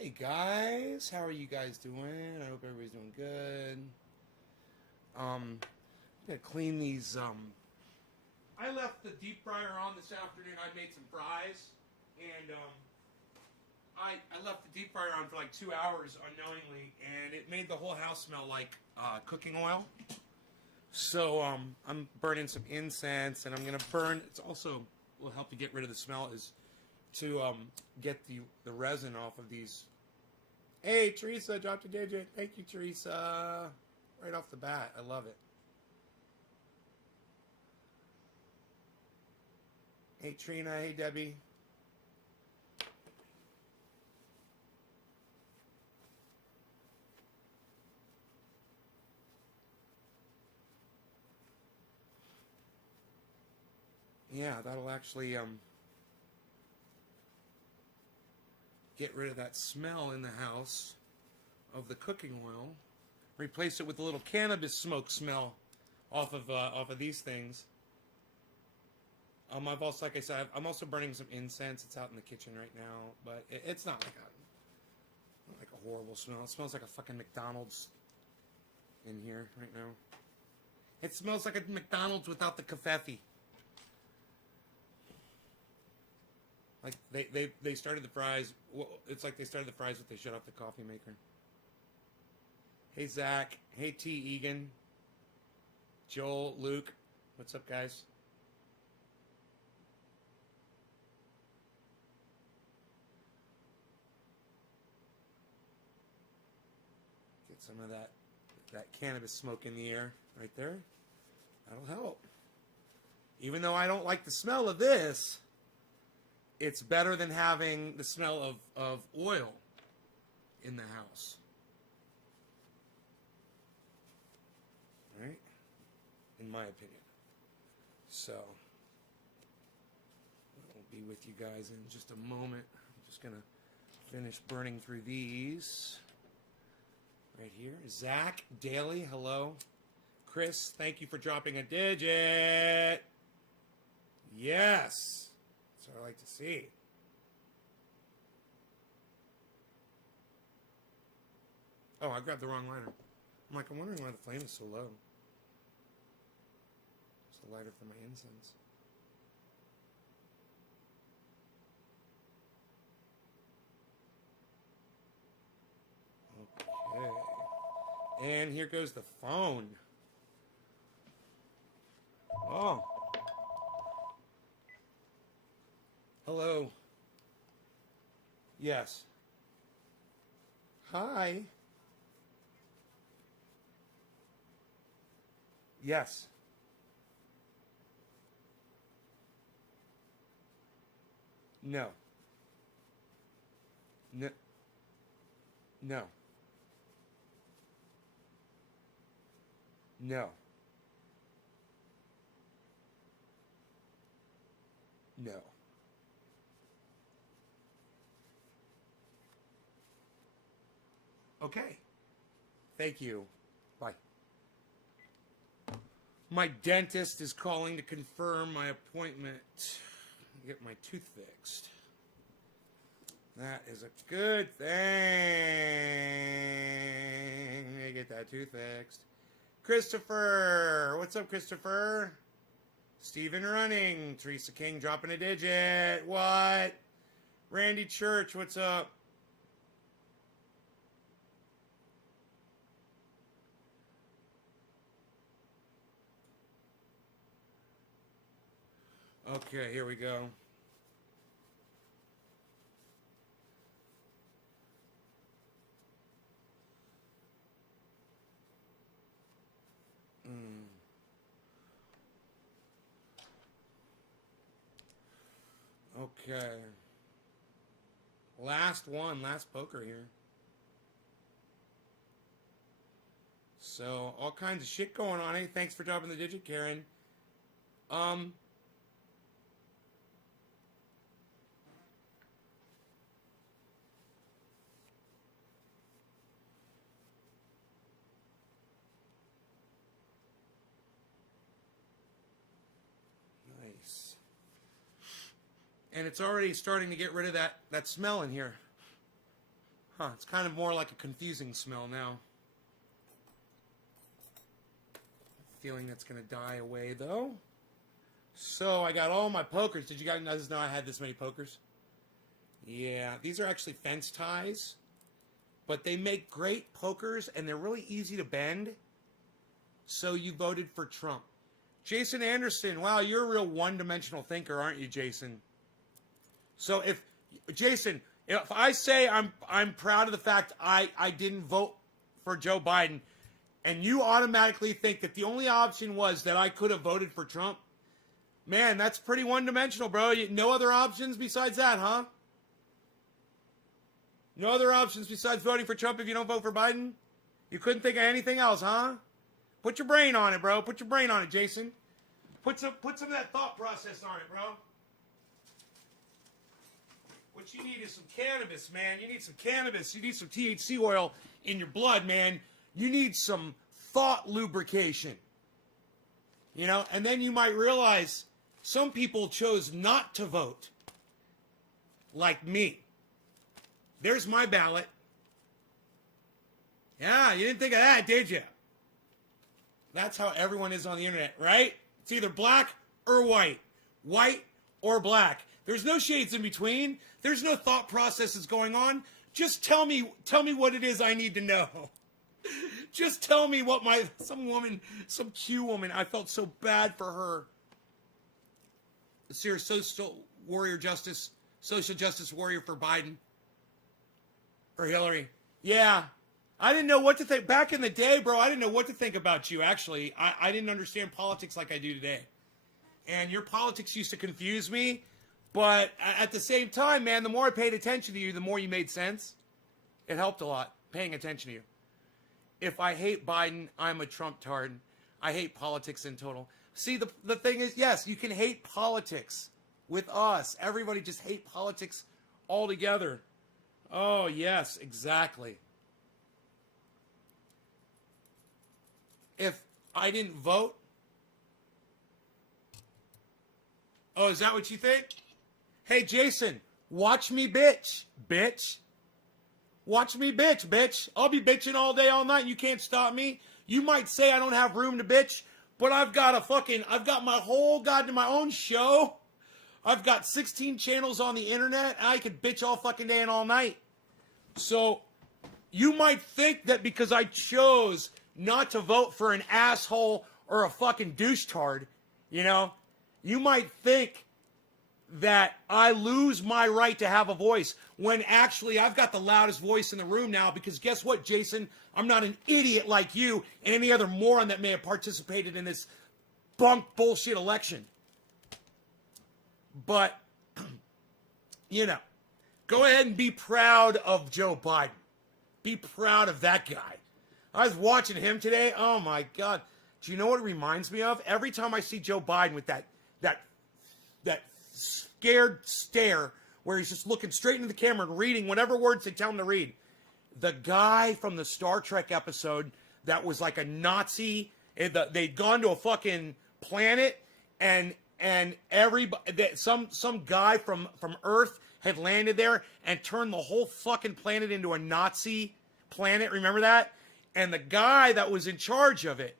Hey guys, how are you guys doing? I hope everybody's doing good. I'm gonna clean these. I left the deep fryer on this afternoon. I made some fries, and I left the deep fryer on for like 2 hours unknowingly, and it made the whole house smell like cooking oil. So I'm burning some incense, and I'm gonna burn. It's also will help to get rid of the smell is to get the resin off of these. Hey, Teresa, dropped a digit. Thank you, Teresa. Right off the bat, I love it. Hey, Trina. Hey, Debbie. Yeah, that'll actually get rid of that smell in the house of the cooking oil. Replace it with a little cannabis smoke smell off of these things. I've also, like I said, I'm also burning some incense. It's out in the kitchen right now, but it's not like a horrible smell. It smells like a fucking McDonald's in here right now. It smells like a McDonald's without the kefefe. Like they started the fries. Well, it's like they started the fries, but they shut off the coffee maker. Hey Zach. Hey T Egan. Joel. Luke. What's up, guys? Get some of that cannabis smoke in the air right there. That'll help. Even though I don't like the smell of this, it's better than having the smell of oil in the house. Right? In my opinion. So, I'll be with you guys in just a moment. I'm just going to finish burning through these. Right here. Zach Daly, hello. Chris, thank you for dropping a digit. Yes. That's what I like to see. Oh, I grabbed the wrong lighter. I'm wondering why the flame is so low. It's the lighter for my incense. Okay. And here goes the phone. Oh. Hello. Yes. Hi. Yes. No. No. No. No. No. Okay. Thank you. Bye. My dentist is calling to confirm my appointment to get my tooth fixed. That is a good thing. I get that tooth fixed. Christopher. What's up, Christopher? Stephen Running. Teresa King dropping a digit. What? Randy Church. What's up? Okay, here we go. Okay. Last one, last poker here. So, all kinds of shit going on. Hey, thanks for dropping the digit, Karen. Nice. And it's already starting to get rid of that smell in here. Huh, it's kind of more like a confusing smell now. Feeling that's going to die away, though. So, I got all my pokers. Did you guys know I had this many pokers? Yeah, these are actually fence ties. But they make great pokers, and they're really easy to bend. So, you voted for Trump. Jason Anderson, wow, you're a real one-dimensional thinker, aren't you, Jason? So, Jason, if I say I'm proud of the fact I didn't vote for Joe Biden, and you automatically think that the only option was that I could have voted for Trump, man, that's pretty one-dimensional, bro. No other options besides that, huh? No other options besides voting for Trump if you don't vote for Biden? You couldn't think of anything else, huh? Put your brain on it, bro. Put your brain on it, Jason. Put some of that thought process on it, bro. What you need is some cannabis, man. You need some cannabis. You need some THC oil in your blood, man. You need some thought lubrication. You know, and then you might realize some people chose not to vote. Like me. There's my ballot. Yeah, you didn't think of that, did you? That's how everyone is on the internet, right? It's either black or white. White or black. There's no shades in between. There's no thought processes going on. Just tell me what it is I need to know. Just tell me what some Q woman, I felt so bad for her. Serious social justice warrior for Biden. For Hillary. Yeah. I didn't know what to think. Back in the day, bro, I didn't know what to think about you, actually. I didn't understand politics like I do today. And your politics used to confuse me. But at the same time, man, the more I paid attention to you, the more you made sense. It helped a lot, paying attention to you. If I hate Biden, I'm a Trump-tard. I hate politics in total. See, the thing is, yes, you can hate politics with us. Everybody just hate politics altogether. Oh, yes, exactly. If I didn't vote... Oh, is that what you think? Hey, Jason, watch me bitch. Bitch. Watch me bitch. I'll be bitching all day, all night, and you can't stop me. You might say I don't have room to bitch, but I've got my own show. I've got 16 channels on the internet, and I could bitch all fucking day and all night. So, you might think that because I chose not to vote for an asshole or a fucking douche-tard, you know, you might think that I lose my right to have a voice when actually I've got the loudest voice in the room now because guess what, Jason? I'm not an idiot like you and any other moron that may have participated in this bunk bullshit election. But, you know, go ahead and be proud of Joe Biden. Be proud of that guy. I was watching him today. Oh, my God. Do you know what it reminds me of? Every time I see Joe Biden with that scared stare where he's just looking straight into the camera and reading whatever words they tell him to read. The guy from the Star Trek episode that was like a Nazi, they'd gone to a fucking planet and some guy from Earth had landed there and turned the whole fucking planet into a Nazi planet. Remember that? And the guy that was in charge of it,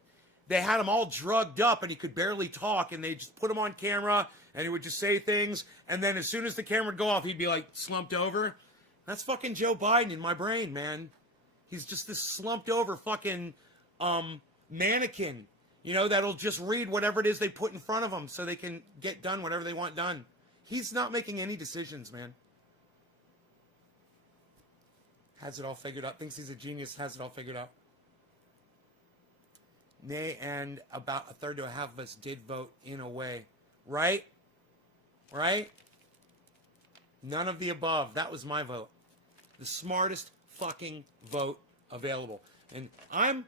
they had him all drugged up and he could barely talk and they just put him on camera and he would just say things. And then as soon as the camera would go off, he'd be like slumped over. That's fucking Joe Biden in my brain, man. He's just this slumped over fucking mannequin, you know, that'll just read whatever it is they put in front of him so they can get done whatever they want done. He's not making any decisions, man. Has it all figured out. Thinks he's a genius. Has it all figured out. Nay, and about a third to a half of us did vote in a way. Right? Right? None of the above. That was my vote. The smartest fucking vote available. And I'm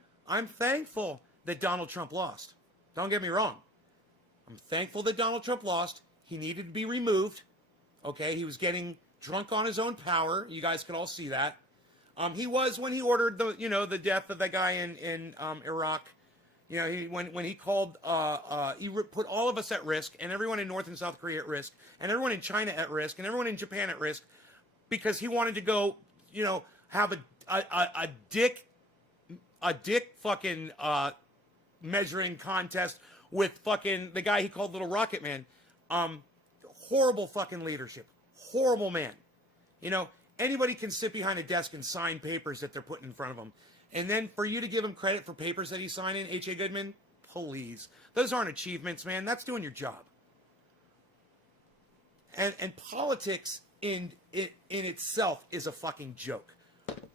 thankful that Donald Trump lost. Don't get me wrong. I'm thankful that Donald Trump lost. He needed to be removed. Okay, he was getting drunk on his own power. You guys could all see that. He was when he ordered the death of that guy in Iraq. You know, when he called, he put all of us at risk, and everyone in North and South Korea at risk, and everyone in China at risk, and everyone in Japan at risk, because he wanted to go, have a dick fucking measuring contest with fucking the guy he called Little Rocket Man. Horrible fucking leadership. Horrible man. You know, anybody can sit behind a desk and sign papers that they're putting in front of them. And then for you to give him credit for papers that he's signing, H.A. Goodman, please. Those aren't achievements, man. That's doing your job. And politics in itself is a fucking joke.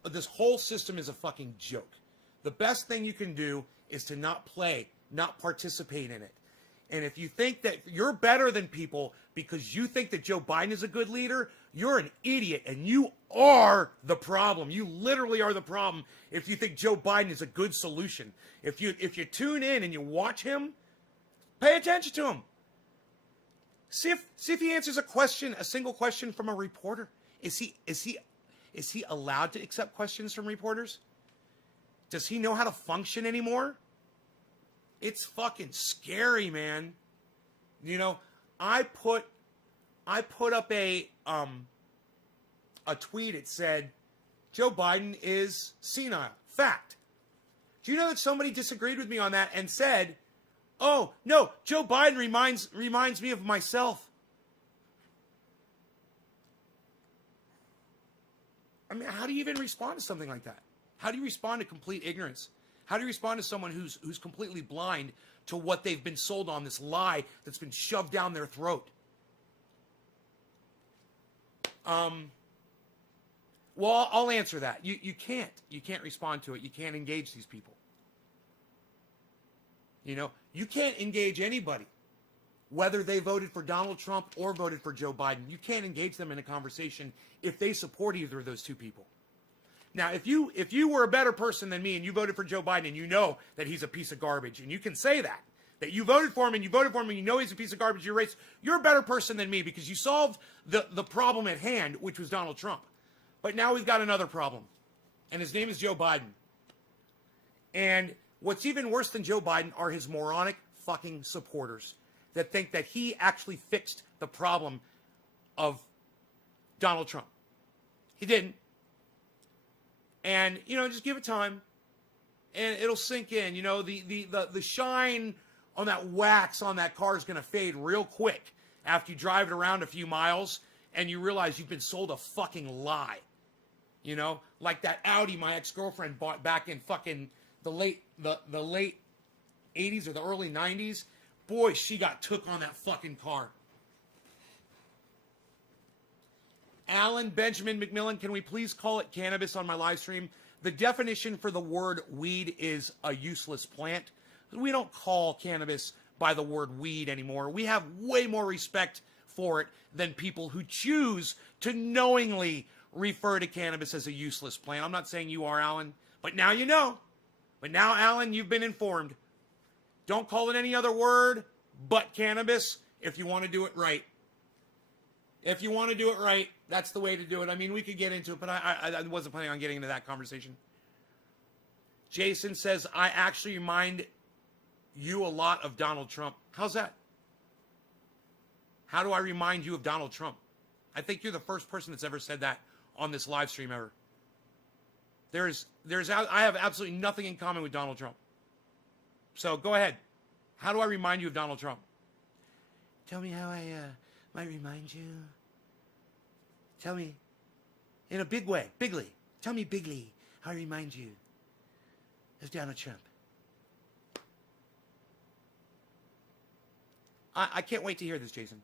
This whole system is a fucking joke. The best thing you can do is to not play, not participate in it. And if you think that you're better than people because you think that Joe Biden is a good leader, you're an idiot and you are the problem. You literally are the problem if you think Joe Biden is a good solution. If you tune in and you watch him, pay attention to him. See if he answers a single question from a reporter. Is he allowed to accept questions from reporters? Does he know how to function anymore? It's fucking scary, man. You know, I put up a tweet. It said, Joe Biden is senile. Fact. Do you know that somebody disagreed with me on that and said, oh, no, Joe Biden reminds me of myself. I mean, how do you even respond to something like that? How do you respond to complete ignorance? How do you respond to someone who's completely blind to what they've been sold on, this lie that's been shoved down their throat? Well, I'll answer that. You can't. You can't respond to it. You can't engage these people. You know, you can't engage anybody, whether they voted for Donald Trump or voted for Joe Biden. You can't engage them in a conversation if they support either of those two people. Now, if you were a better person than me and you voted for Joe Biden and you know that he's a piece of garbage, and you can say that you voted for him and you you know he's a piece of garbage, you're a better person than me because you solved the problem at hand, which was Donald Trump. But now we've got another problem, and his name is Joe Biden. And what's even worse than Joe Biden are his moronic fucking supporters that think that he actually fixed the problem of Donald Trump. He didn't. And, you know, just give it time and it'll sink in. You know, the shine on that wax on that car is going to fade real quick after you drive it around a few miles and you realize you've been sold a fucking lie. You know, like that Audi my ex-girlfriend bought back in fucking the late 80s or the early 90s. Boy, she got took on that fucking car. Alan Benjamin McMillan, can we please call it cannabis on my live stream? The definition for the word weed is a useless plant. We don't call cannabis by the word weed anymore. We have way more respect for it than people who choose to knowingly refer to cannabis as a useless plant. I'm not saying you are, Alan, but now you know. But now, Alan, you've been informed. Don't call it any other word but cannabis if you want to do it right. If you want to do it right, that's the way to do it. I mean, we could get into it, but I wasn't planning on getting into that conversation. Jason says, I actually remind you a lot of Donald Trump. How's that? How do I remind you of Donald Trump? I think you're the first person that's ever said that on this live stream ever. I have absolutely nothing in common with Donald Trump. So go ahead. How do I remind you of Donald Trump? Tell me how I might remind you. Tell me in a big way, bigly. Tell me bigly how I remind you of Donald Trump. I can't wait to hear this, Jason.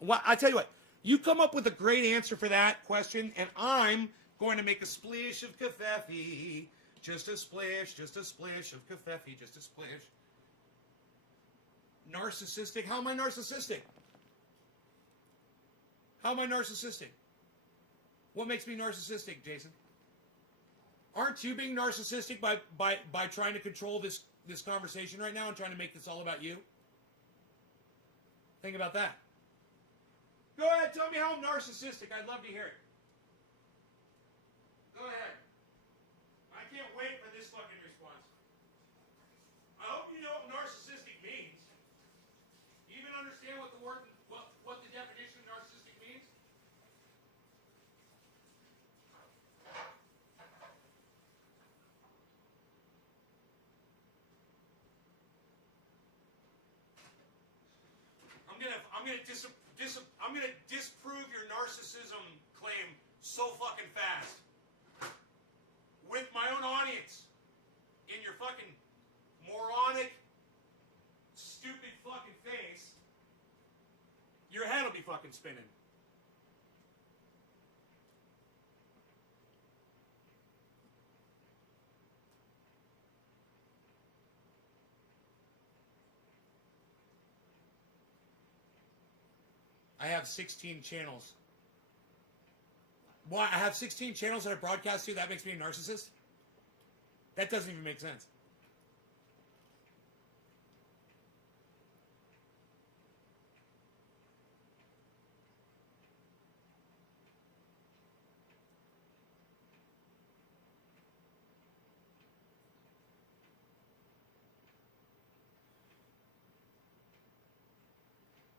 Well, I tell you what, you come up with a great answer for that question, and I'm going to make a splish of kefefe. Just a splish of kefefe, just a splish. Narcissistic? How am I narcissistic? How am I narcissistic? What makes me narcissistic, Jason? Aren't you being narcissistic by trying to control this conversation right now and trying to make this all about you? Think about that. Go ahead, tell me how I'm narcissistic. I'd love to hear it. Go ahead. I can't wait for this fucking response. I hope you know what narcissistic means. Do you even understand what what the definition of narcissistic means? I'm gonna disprove your narcissism claim so fucking fast with my own audience in your fucking moronic, stupid fucking face. Your head will be fucking spinning. I have 16 channels. Why? I have 16 channels that I broadcast to? That makes me a narcissist? That doesn't even make sense.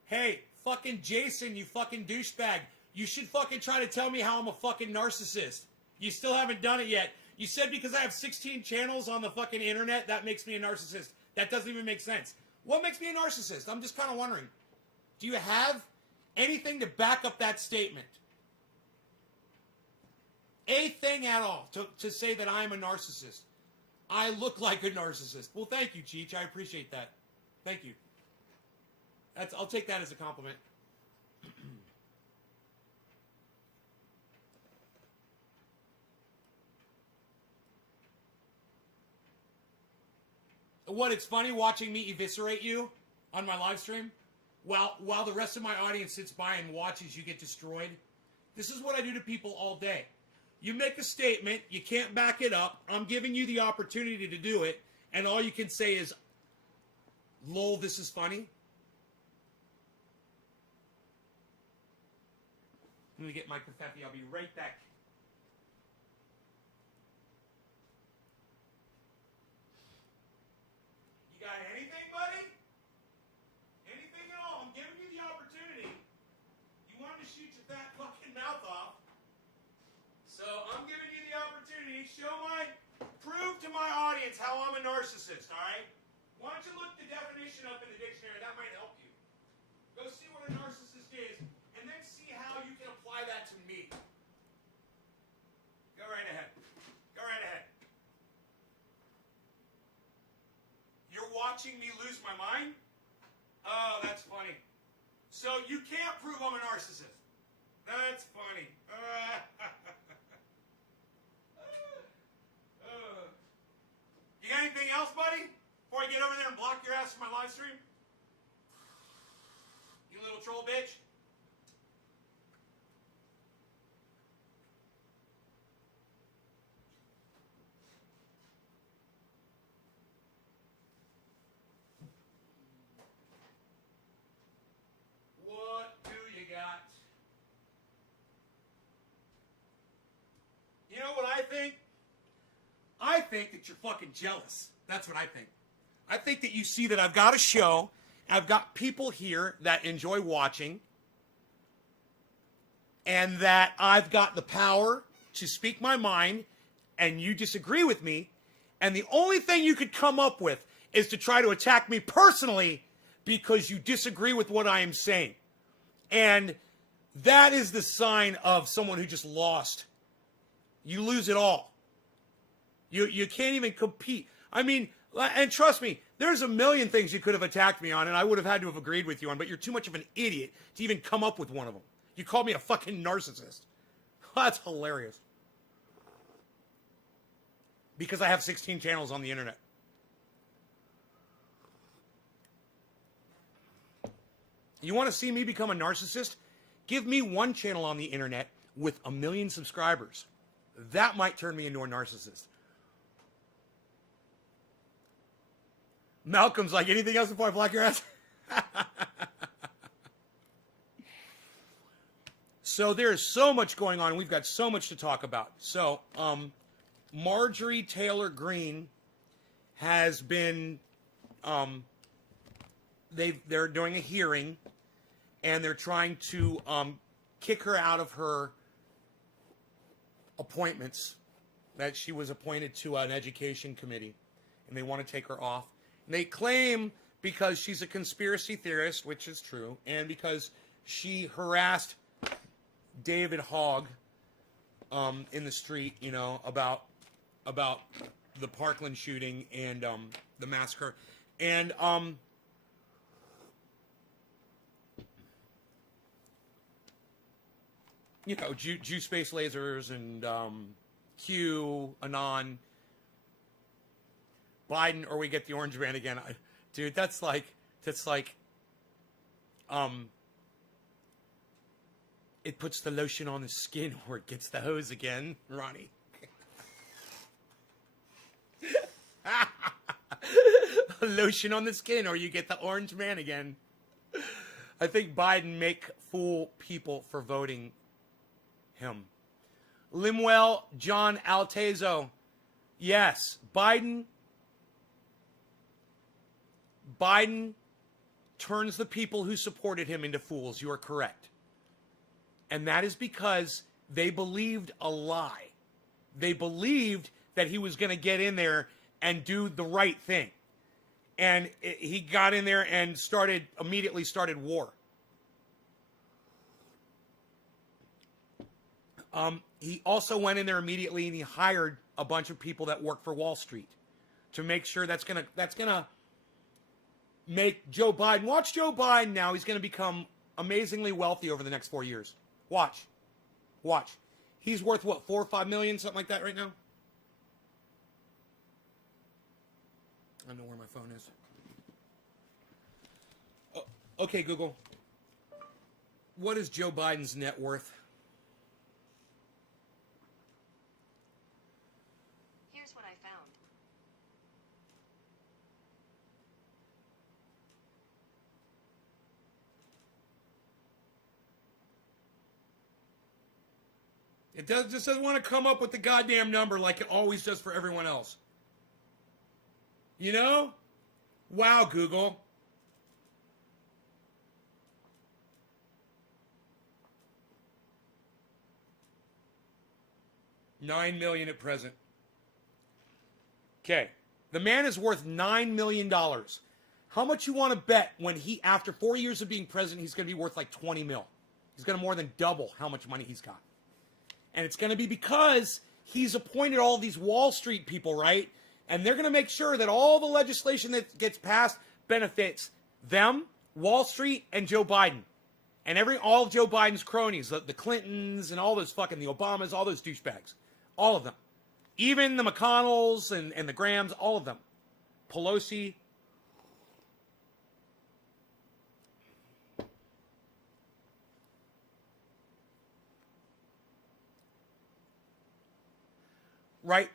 Hey, fucking Jason, you fucking douchebag. You should fucking try to tell me how I'm a fucking narcissist. You still haven't done it yet. You said because I have 16 channels on the fucking internet, that makes me a narcissist. That doesn't even make sense. What makes me a narcissist? I'm just kind of wondering. Do you have anything to back up that statement? A thing at all to say that I'm a narcissist. I look like a narcissist. Well, thank you, Cheech. I appreciate that. Thank you. I'll take that as a compliment. What, it's funny watching me eviscerate you on my live stream while the rest of my audience sits by and watches you get destroyed? This is what I do to people all day. You make a statement, you can't back it up, I'm giving you the opportunity to do it, and all you can say is, lol, this is funny. Let me get my confetti. I'll be right back. You got anything, buddy? Anything at all? I'm giving you the opportunity. You wanted to shoot your fat fucking mouth off. So I'm giving you the opportunity. Prove to my audience how I'm a narcissist, all right? Why don't you look the definition up in the dictionary? That might help you. Go see what a narcissist is. And then see how you can apply that to me. Go right ahead. Go right ahead. You're watching me lose my mind? Oh, that's funny. So you can't prove I'm a narcissist. That's funny. You got anything else, buddy? Before I get over there and block your ass from my live stream? You little troll bitch. What do you got? You know what I think? I think that you're fucking jealous. That's what I think. I think that you see that I've got a show, I've got people here that enjoy watching, and that I've got the power to speak my mind, and you disagree with me, and the only thing you could come up with is to try to attack me personally because you disagree with what I am saying. And that is the sign of someone who just lost. You lose it all. You can't even compete. I mean, and trust me, there's a million things you could have attacked me on, and I would have had to have agreed with you on, but you're too much of an idiot to even come up with one of them. You called me a fucking narcissist. That's hilarious. Because I have 16 channels on the internet. You want to see me become a narcissist? Give me one channel on the internet with 1 million subscribers. That might turn me into a narcissist. Malcolm's like, anything else before I block your ass? So there's so much going on. We've got so much to talk about. So, Marjorie Taylor Greene has been, they're doing a hearing, and they're trying to kick her out of her appointments that she was appointed to an education committee, and they want to take her off. And they claim because she's a conspiracy theorist, which is true, and because she harassed David Hogg in the street, you know, about the Parkland shooting and the massacre. And you know, Jew space lasers and Q, Anon, Biden, or we get the orange man again. Dude, that's like it puts the lotion on the skin or it gets the hose again, Ronnie. Lotion on the skin or you get the orange man again. I think Biden make fool people for voting him. Limuel John Altezo. Yes, Biden turns the people who supported him into fools. You are correct. And that is because they believed a lie. They believed that he was going to get in there and do the right thing. And he got in there and immediately started war. He also went in there immediately and he hired a bunch of people that work for Wall Street to make sure that's gonna make Joe Biden. Watch Joe Biden now. He's gonna become amazingly wealthy over the next 4 years. Watch. He's worth what, 4 or 5 million, something like that right now? I don't know where my phone is. Oh, okay, Google. What is Joe Biden's net worth? Here's what I found. It just doesn't want to come up with the goddamn number like it always does for everyone else. You know? Wow, Google. $9 million at present. Okay. The man is worth $9 million. How much you want to bet when he, after 4 years of being president, he's going to be worth like 20 mil? He's going to more than double how much money he's got. And it's going to be because he's appointed all these Wall Street people, right? And they're going to make sure that all the legislation that gets passed benefits them, Wall Street, and Joe Biden. And all of Joe Biden's cronies, the Clintons and all those fucking, the Obamas, all those douchebags. All of them. Even the McConnells and the Grahams, all of them. Pelosi. Right?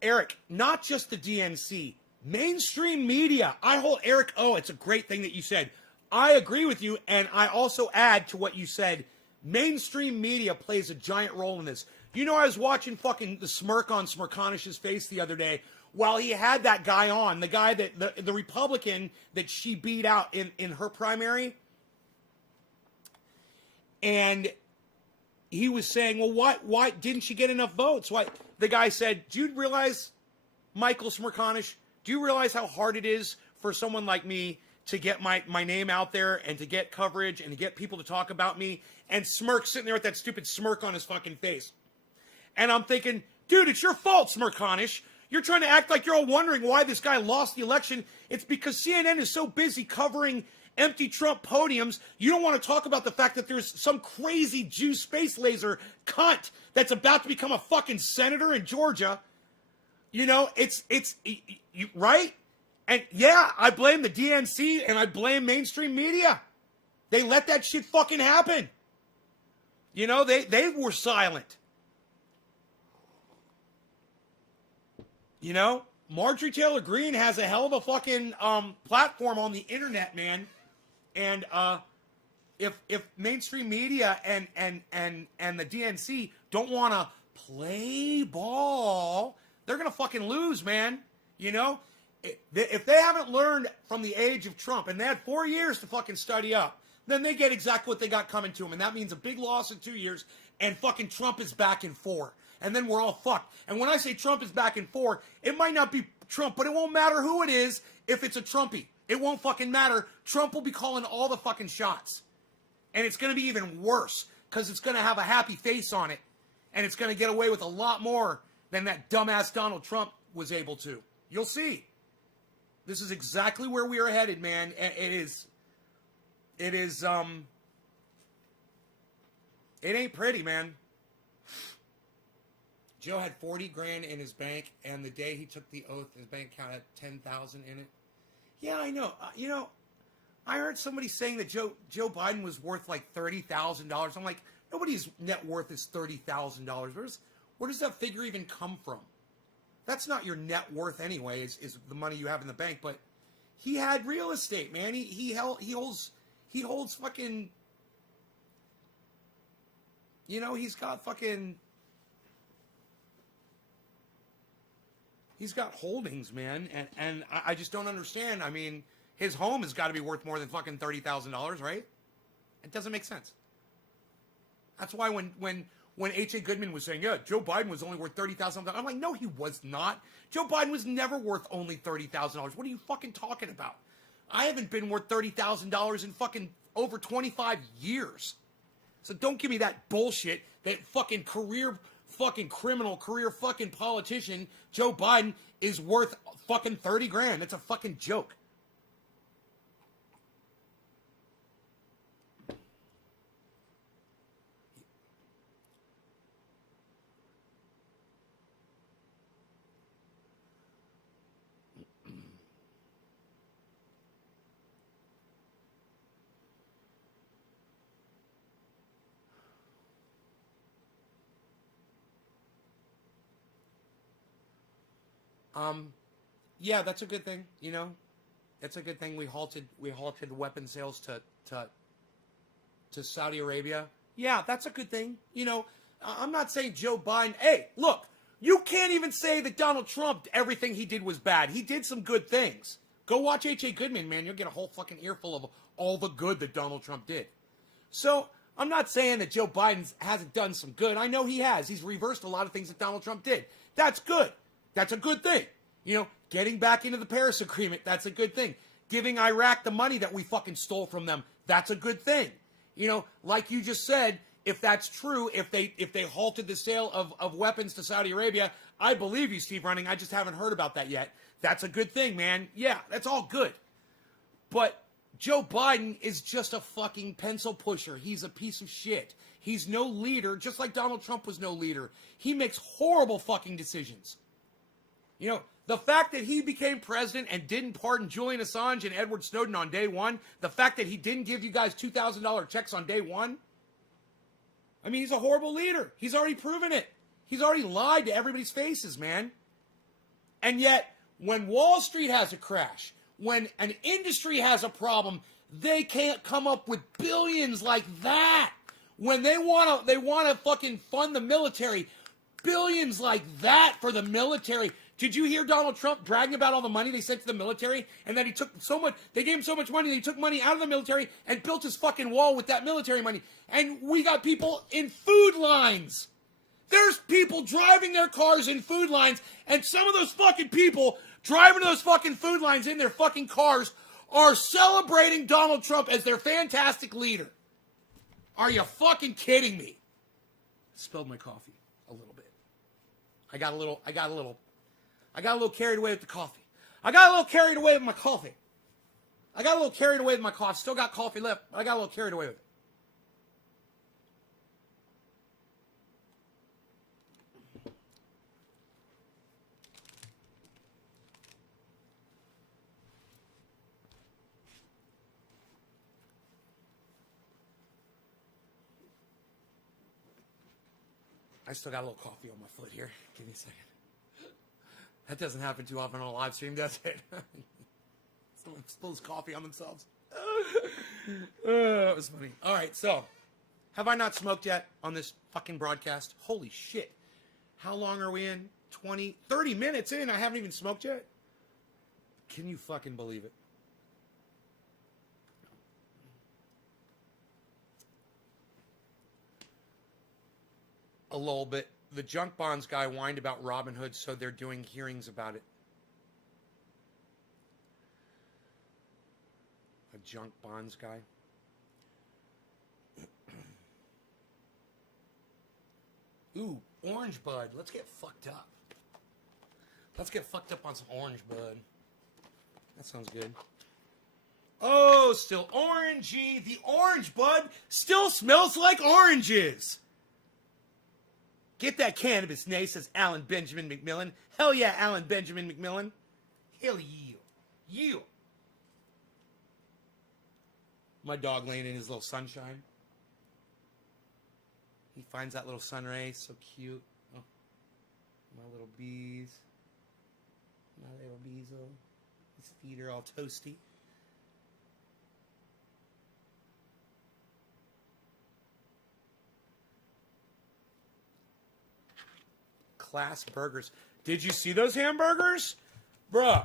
Eric, not just the DNC, mainstream media. Eric, it's a great thing that you said. I agree with you, and I also add to what you said, mainstream media plays a giant role in this. You know, I was watching fucking the smirk on Smirkonish's face the other day while he had that guy on, the guy that, the Republican that she beat out in her primary. And he was saying, well, why didn't she get enough votes? Why? The guy said, do you realize, Michael Smirkonish, do you realize how hard it is for someone like me to get my name out there and to get coverage and to get people to talk about me? And Smirk sitting there with that stupid smirk on his fucking face. And I'm thinking, dude, it's your fault, Smirkonish. You're trying to act like you're all wondering why this guy lost the election. It's because CNN is so busy covering empty Trump podiums, you don't want to talk about the fact that there's some crazy Jew space laser cunt that's about to become a fucking senator in Georgia. You know, it's right? And yeah, I blame the DNC and I blame mainstream media. They let that shit fucking happen. You know, they were silent. You know, Marjorie Taylor Greene has a hell of a fucking platform on the internet, man. And if mainstream media and the DNC don't want to play ball, they're going to fucking lose, man. You know? If they haven't learned from the age of Trump, and they had 4 years to fucking study up, then they get exactly what they got coming to them. And that means a big loss in 2 years, and fucking Trump is back in 4. And then we're all fucked. And when I say Trump is back in 4, it might not be Trump, but it won't matter who it is if it's a Trumpy. It won't fucking matter. Trump will be calling all the fucking shots. And it's going to be even worse because it's going to have a happy face on it. And it's going to get away with a lot more than that dumbass Donald Trump was able to. You'll see. This is exactly where we are headed, man. It ain't pretty, man. Joe had 40 grand in his bank, and the day he took the oath, his bank account had 10,000 in it. Yeah, I know. I heard somebody saying that Joe Biden was worth like $30,000. I'm like, nobody's net worth is $30,000. Where does that figure even come from? That's not your net worth anyway, is the money you have in the bank. But he had real estate, man. He holds fucking, he's got fucking, he's got holdings, man. And I just don't understand. I mean, his home has got to be worth more than fucking $30,000, right? It doesn't make sense. That's why when H.A. Goodman was saying, yeah, Joe Biden was only worth $30,000, I'm like, no, he was not. Joe Biden was never worth only $30,000. What are you fucking talking about? I haven't been worth $30,000 in fucking over 25 years. So don't give me that bullshit that fucking career fucking criminal, career fucking politician Joe Biden is worth fucking 30 grand. That's a fucking joke. Yeah, that's a good thing, It's a good thing we halted weapon sales to Saudi Arabia. Yeah, that's a good thing. I'm not saying Joe Biden. Hey, look, you can't even say that Donald Trump, everything he did was bad. He did some good things. Go watch H.A. Goodman, man. You'll get a whole fucking earful of all the good that Donald Trump did. So I'm not saying that Joe Biden hasn't done some good. I know he has. He's reversed a lot of things that Donald Trump did. That's good. That's a good thing. Getting back into the Paris Agreement, that's a good thing. Giving Iraq the money that we fucking stole from them, that's a good thing. Like you just said, if that's true, if they halted the sale of weapons to Saudi Arabia, I believe you, Steve Running. I just haven't heard about that yet. That's a good thing, man. Yeah, that's all good. But Joe Biden is just a fucking pencil pusher. He's a piece of shit. He's no leader, just like Donald Trump was no leader. He makes horrible fucking decisions. The fact that he became president and didn't pardon Julian Assange and Edward Snowden on day one, the fact that he didn't give you guys $2,000 checks on day one, I mean, he's a horrible leader. He's already proven it. He's already lied to everybody's faces, man. And yet, when Wall Street has a crash, when an industry has a problem, they can't come up with billions like that. When they want to fucking fund the military, billions like that for the military. Did you hear Donald Trump bragging about all the money they sent to the military and that they gave him so much money that he took money out of the military and built his fucking wall with that military money? And we got people in food lines. There's people driving their cars in food lines, and some of those fucking people driving those fucking food lines in their fucking cars are celebrating Donald Trump as their fantastic leader. Are you fucking kidding me? Spilled my coffee a little bit. I got a little carried away with the coffee. I got a little carried away with my coffee. Still got coffee left, but I got a little carried away with it. I still got a little coffee on my foot here. Give me a second. That doesn't happen too often on a live stream, does it? Someone spills coffee on themselves. That was funny. All right, so have I not smoked yet on this fucking broadcast? Holy shit. How long are we in? 30 minutes in, I haven't even smoked yet? Can you fucking believe it? A little bit. The junk bonds guy whined about Robinhood, so they're doing hearings about it. junk bonds guy. Ooh, orange bud. Let's get fucked up. Let's get fucked up on some orange bud. That sounds good. Oh, still orangey. The orange bud still smells like oranges. Get that cannabis, Nay, says Alan Benjamin McMillan. Hell yeah, Alan Benjamin McMillan. Hell yeah. Yeah. My dog laying in his little sunshine. He finds that little sun ray, so cute. Oh, my little bees. My little beezel. His feet are all toasty. Class burgers. Did you see those hamburgers? Bruh,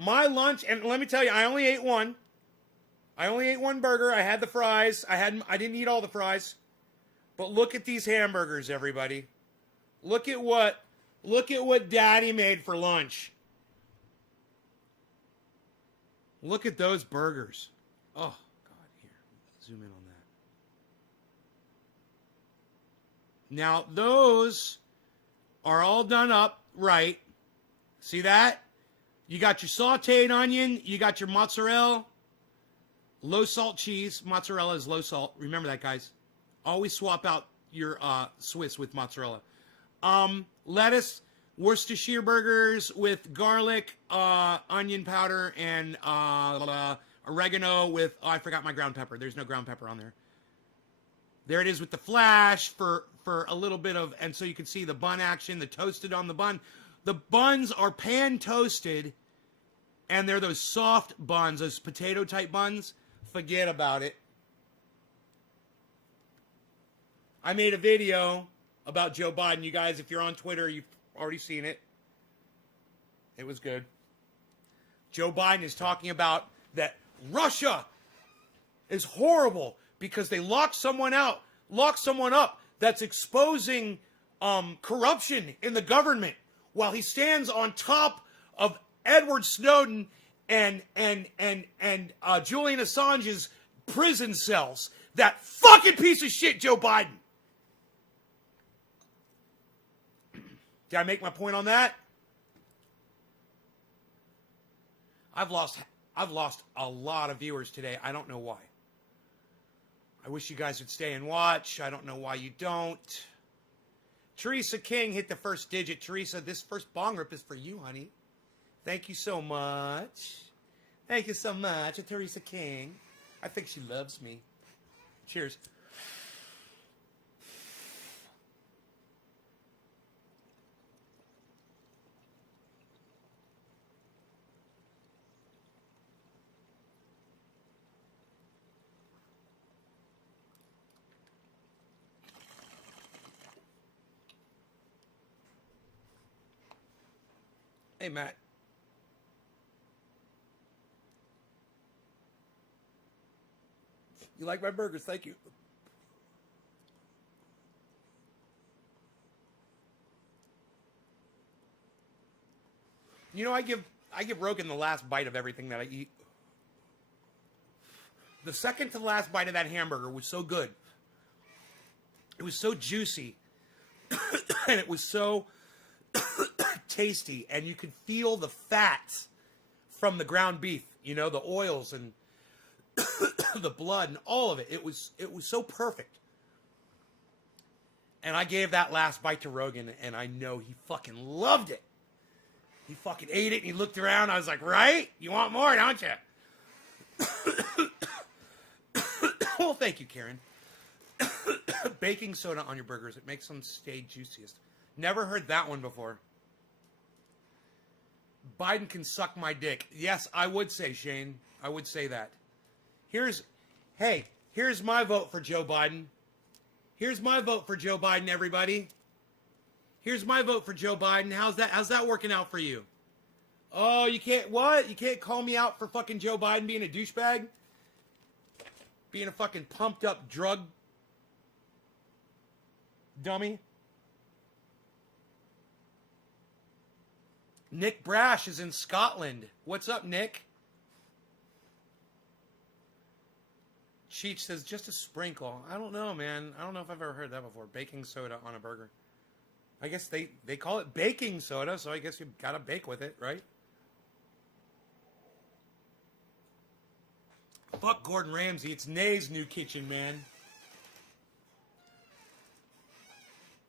my lunch, and let me tell you, I only ate one. I only ate one burger. I had the fries. I didn't eat all the fries. But look at these hamburgers, everybody. Look at what Daddy made for lunch. Look at those burgers. Oh, God, here. Zoom in on that. Now, those are all done up right. See that? You got your sauteed onion. You got your mozzarella. Low salt cheese. Mozzarella is low salt. Remember that, guys. Always swap out your Swiss with mozzarella. Lettuce, Worcestershire burgers with garlic, onion powder, and oregano with, I forgot my ground pepper. There's no ground pepper on there. There it is with the flash for a little bit of, and so you can see the bun action, the toasted on the bun. The buns are pan toasted, and they're those soft buns, those potato type buns. Forget about it. I made a video about Joe Biden. You guys, if you're on Twitter, you've already seen it. It was good. Joe Biden is talking about that Russia is horrible because they locked someone up that's exposing corruption in the government while he stands on top of Edward Snowden and Julian Assange's prison cells. That fucking piece of shit, Joe Biden. Did I make my point on that? I've lost a lot of viewers today. I don't know why. I wish you guys would stay and watch. I don't know why you don't. Teresa King hit the first digit. Teresa, this first bong rip is for you, honey. Thank you so much. Thank you so much, Teresa King. I think she loves me. Cheers. Hey, Matt. You like my burgers? Thank you. You know, I give Rogan the last bite of everything that I eat. The second to the last bite of that hamburger was so good. It was so juicy. And it was so tasty. And you could feel the fats from the ground beef. You know, the oils and the blood and all of it. It was so perfect. And I gave that last bite to Rogan, and I know he fucking loved it. He fucking ate it, and he looked around. I was like, right? You want more, don't you? Well, thank you, Karen. Baking soda on your burgers. It makes them stay juiciest. Never heard that one before. Biden can suck my dick. Yes, I would say, Shane. I would say that. Here's my vote for Joe Biden. Here's my vote for Joe Biden, everybody. Here's my vote for Joe Biden. How's that working out for you? Oh, you can't, what? You can't call me out for fucking Joe Biden being a douchebag? Being a fucking pumped up drug dummy? Nick Brash is in Scotland. What's up, Nick? Cheech says just a sprinkle. I don't know, man. I don't know if I've ever heard that before. Baking soda on a burger. I guess they call it baking soda, so I guess you gotta bake with it, right? Fuck Gordon Ramsay. It's Nay's new kitchen, man.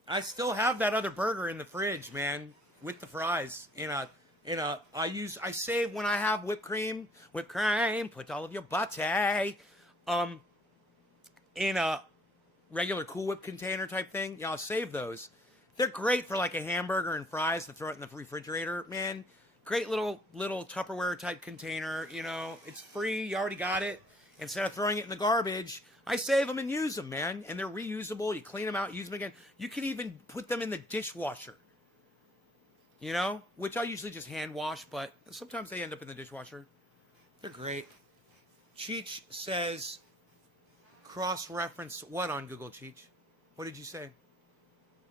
I still have that other burger in the fridge, man, with the fries I save when I have whipped cream, put all of your butter, in a regular Cool Whip container type thing. Yeah, I'll save those. They're great for like a hamburger and fries to throw it in the refrigerator, man. Great little Tupperware type container, you know. It's free, you already got it. Instead of throwing it in the garbage, I save them and use them, man. And they're reusable. You clean them out, use them again. You can even put them in the dishwasher. You know? Which I usually just hand wash, but sometimes they end up in the dishwasher. They're great. Cheech says, cross-reference what on Google, Cheech? What did you say?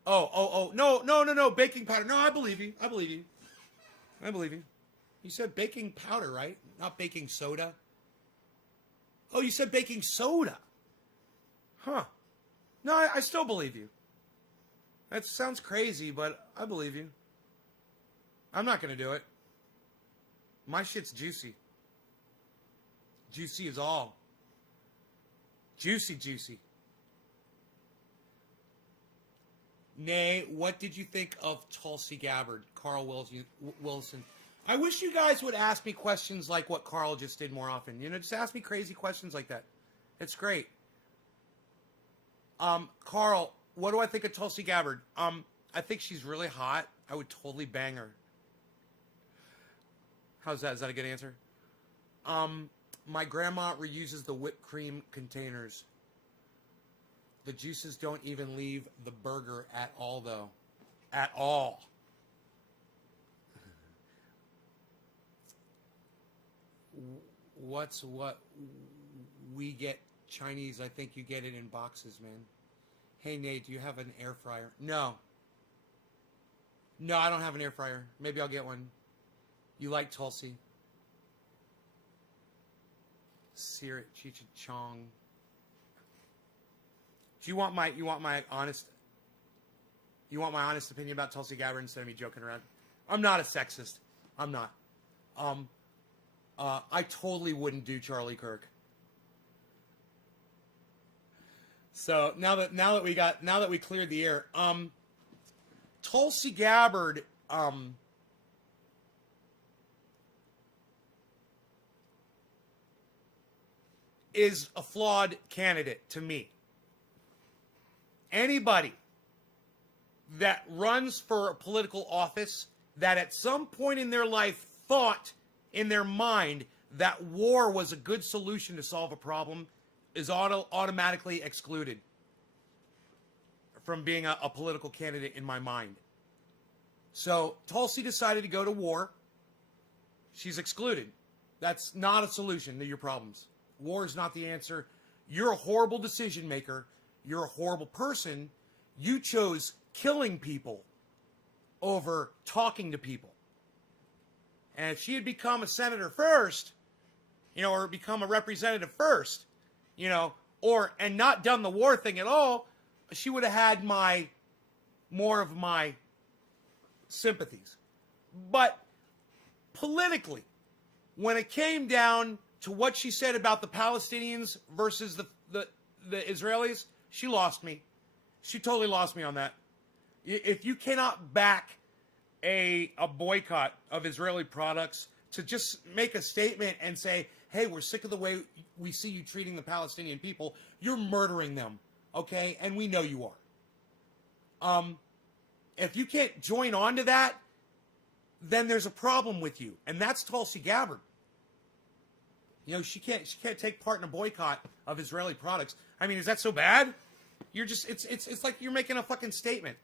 Oh. No. Baking powder. No, I believe you. You said baking powder, right? Not baking soda. Oh, you said baking soda. Huh. No, I still believe you. That sounds crazy, but I believe you. I'm not going to do it. My shit's juicy. Juicy is all. Juicy. Nay, what did you think of Tulsi Gabbard, Carl Wilson? I wish you guys would ask me questions like what Carl just did more often. You know, just ask me crazy questions like that. It's great. Carl, what do I think of Tulsi Gabbard? I think she's really hot. I would totally bang her. How's that? Is that a good answer? My grandma reuses the whipped cream containers. The juices don't even leave the burger at all, though. At all. What we get Chinese, I think you get it in boxes, man. Hey, Nate, do you have an air fryer? No, I don't have an air fryer. Maybe I'll get one. You like Tulsi? Sirit Chicha Chong. Do you want my honest opinion about Tulsi Gabbard instead of me joking around? I'm not a sexist. I'm not. I totally wouldn't do Charlie Kirk. So now that we cleared the air, Tulsi Gabbard, is a flawed candidate to me. Anybody that runs for a political office that at some point in their life thought in their mind that war was a good solution to solve a problem is automatically excluded from being a political candidate in my mind. So Tulsi decided to go to war. She's excluded. That's not a solution to your problems. War is not the answer. You're a horrible decision maker. You're a horrible person. You chose killing people over talking to people. And if she had become a senator first, or become a representative first, and not done the war thing at all, she would have had more of my sympathies. But politically, when it came down to what she said about the Palestinians versus the Israelis, she lost me. She totally lost me on that. If you cannot back a boycott of Israeli products to just make a statement and say, hey, we're sick of the way we see you treating the Palestinian people, you're murdering them, okay? And we know you are. If you can't join on to that, then there's a problem with you. And that's Tulsi Gabbard. She can't take part in a boycott of Israeli products. I mean, is that so bad? It's like you're making a fucking statement.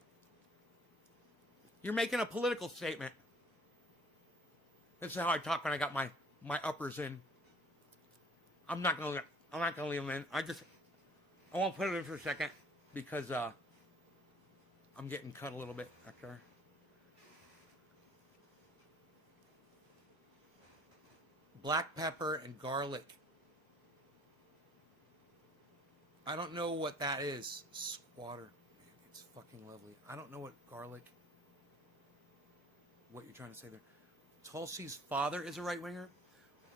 You're making a political statement. This is how I talk when I got my uppers in. I'm not gonna leave them in. I won't put it in for a second because I'm getting cut a little bit back there. Black pepper and garlic I don't know what that is. Squatter. Man, it's fucking lovely. I don't know what garlic... What you're trying to say there. Tulsi's father is a right-winger?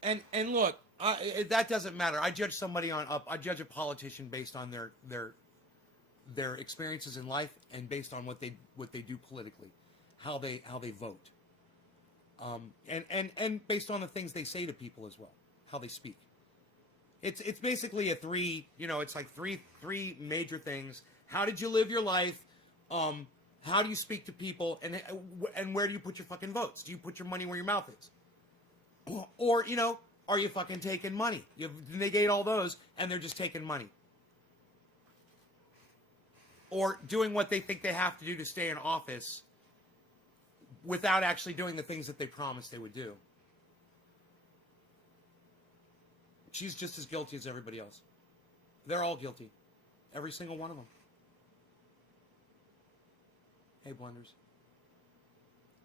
And look, that doesn't matter. I judge somebody I judge a politician based on their experiences in life and based on what they do politically, how they vote, and based on the things they say to people as well, how they speak. It's basically a three. It's like three major things. How did you live your life? How do you speak to people? And where do you put your fucking votes? Do you put your money where your mouth is? Or, are you fucking taking money? You negate all those, and they're just taking money. Or doing what they think they have to do to stay in office without actually doing the things that they promised they would do. She's just as guilty as everybody else. They're all guilty. Every single one of them. Hey, Blenders.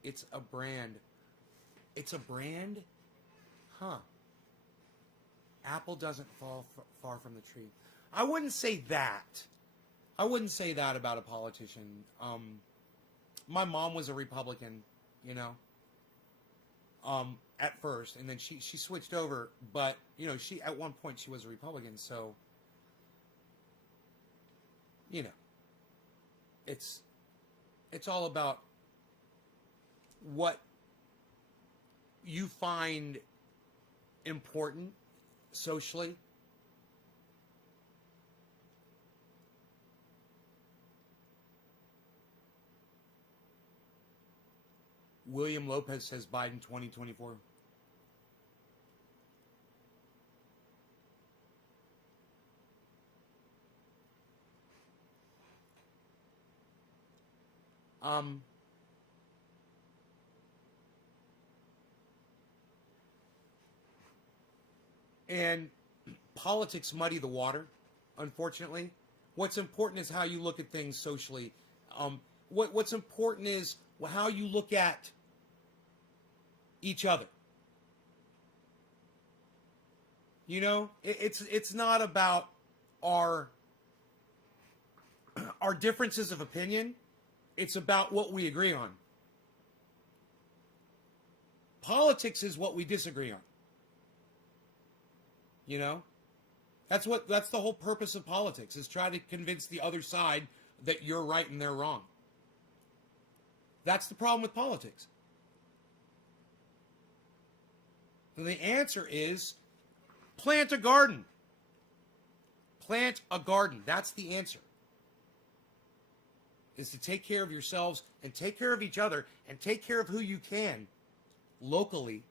It's a brand. It's a brand? Huh. Apple doesn't fall far from the tree. I wouldn't say that. I wouldn't say that about a politician. My mom was a Republican, at first, and then she switched over, but, she, at one point, she was a Republican, so, it's all about what you find important socially. William Lopez says Biden 2024. And politics muddy the water, unfortunately. What's important is how you look at things socially. What's important is how you look at each other. It's not about our differences of opinion. It's about what we agree on. Politics is what we disagree on. That's the whole purpose of politics, is try to convince the other side that you're right and they're wrong. That's the problem with politics. And the answer is plant a garden. Plant a garden. That's the answer. Is to take care of yourselves and take care of each other and take care of who you can locally,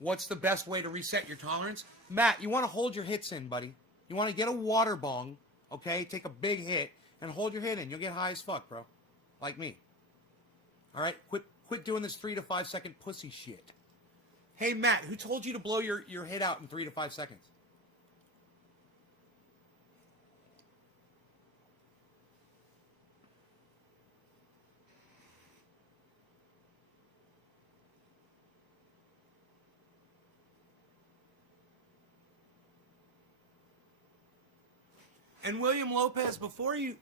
What's the best way to reset your tolerance? Matt, you want to hold your hits in, buddy. You want to get a water bong, okay? Take a big hit and hold your hit in. You'll get high as fuck, bro. Like me. All right? Quit doing this 3 to 5 second pussy shit. Hey, Matt, who told you to blow your hit out in 3 to 5 seconds? And William Lopez, before you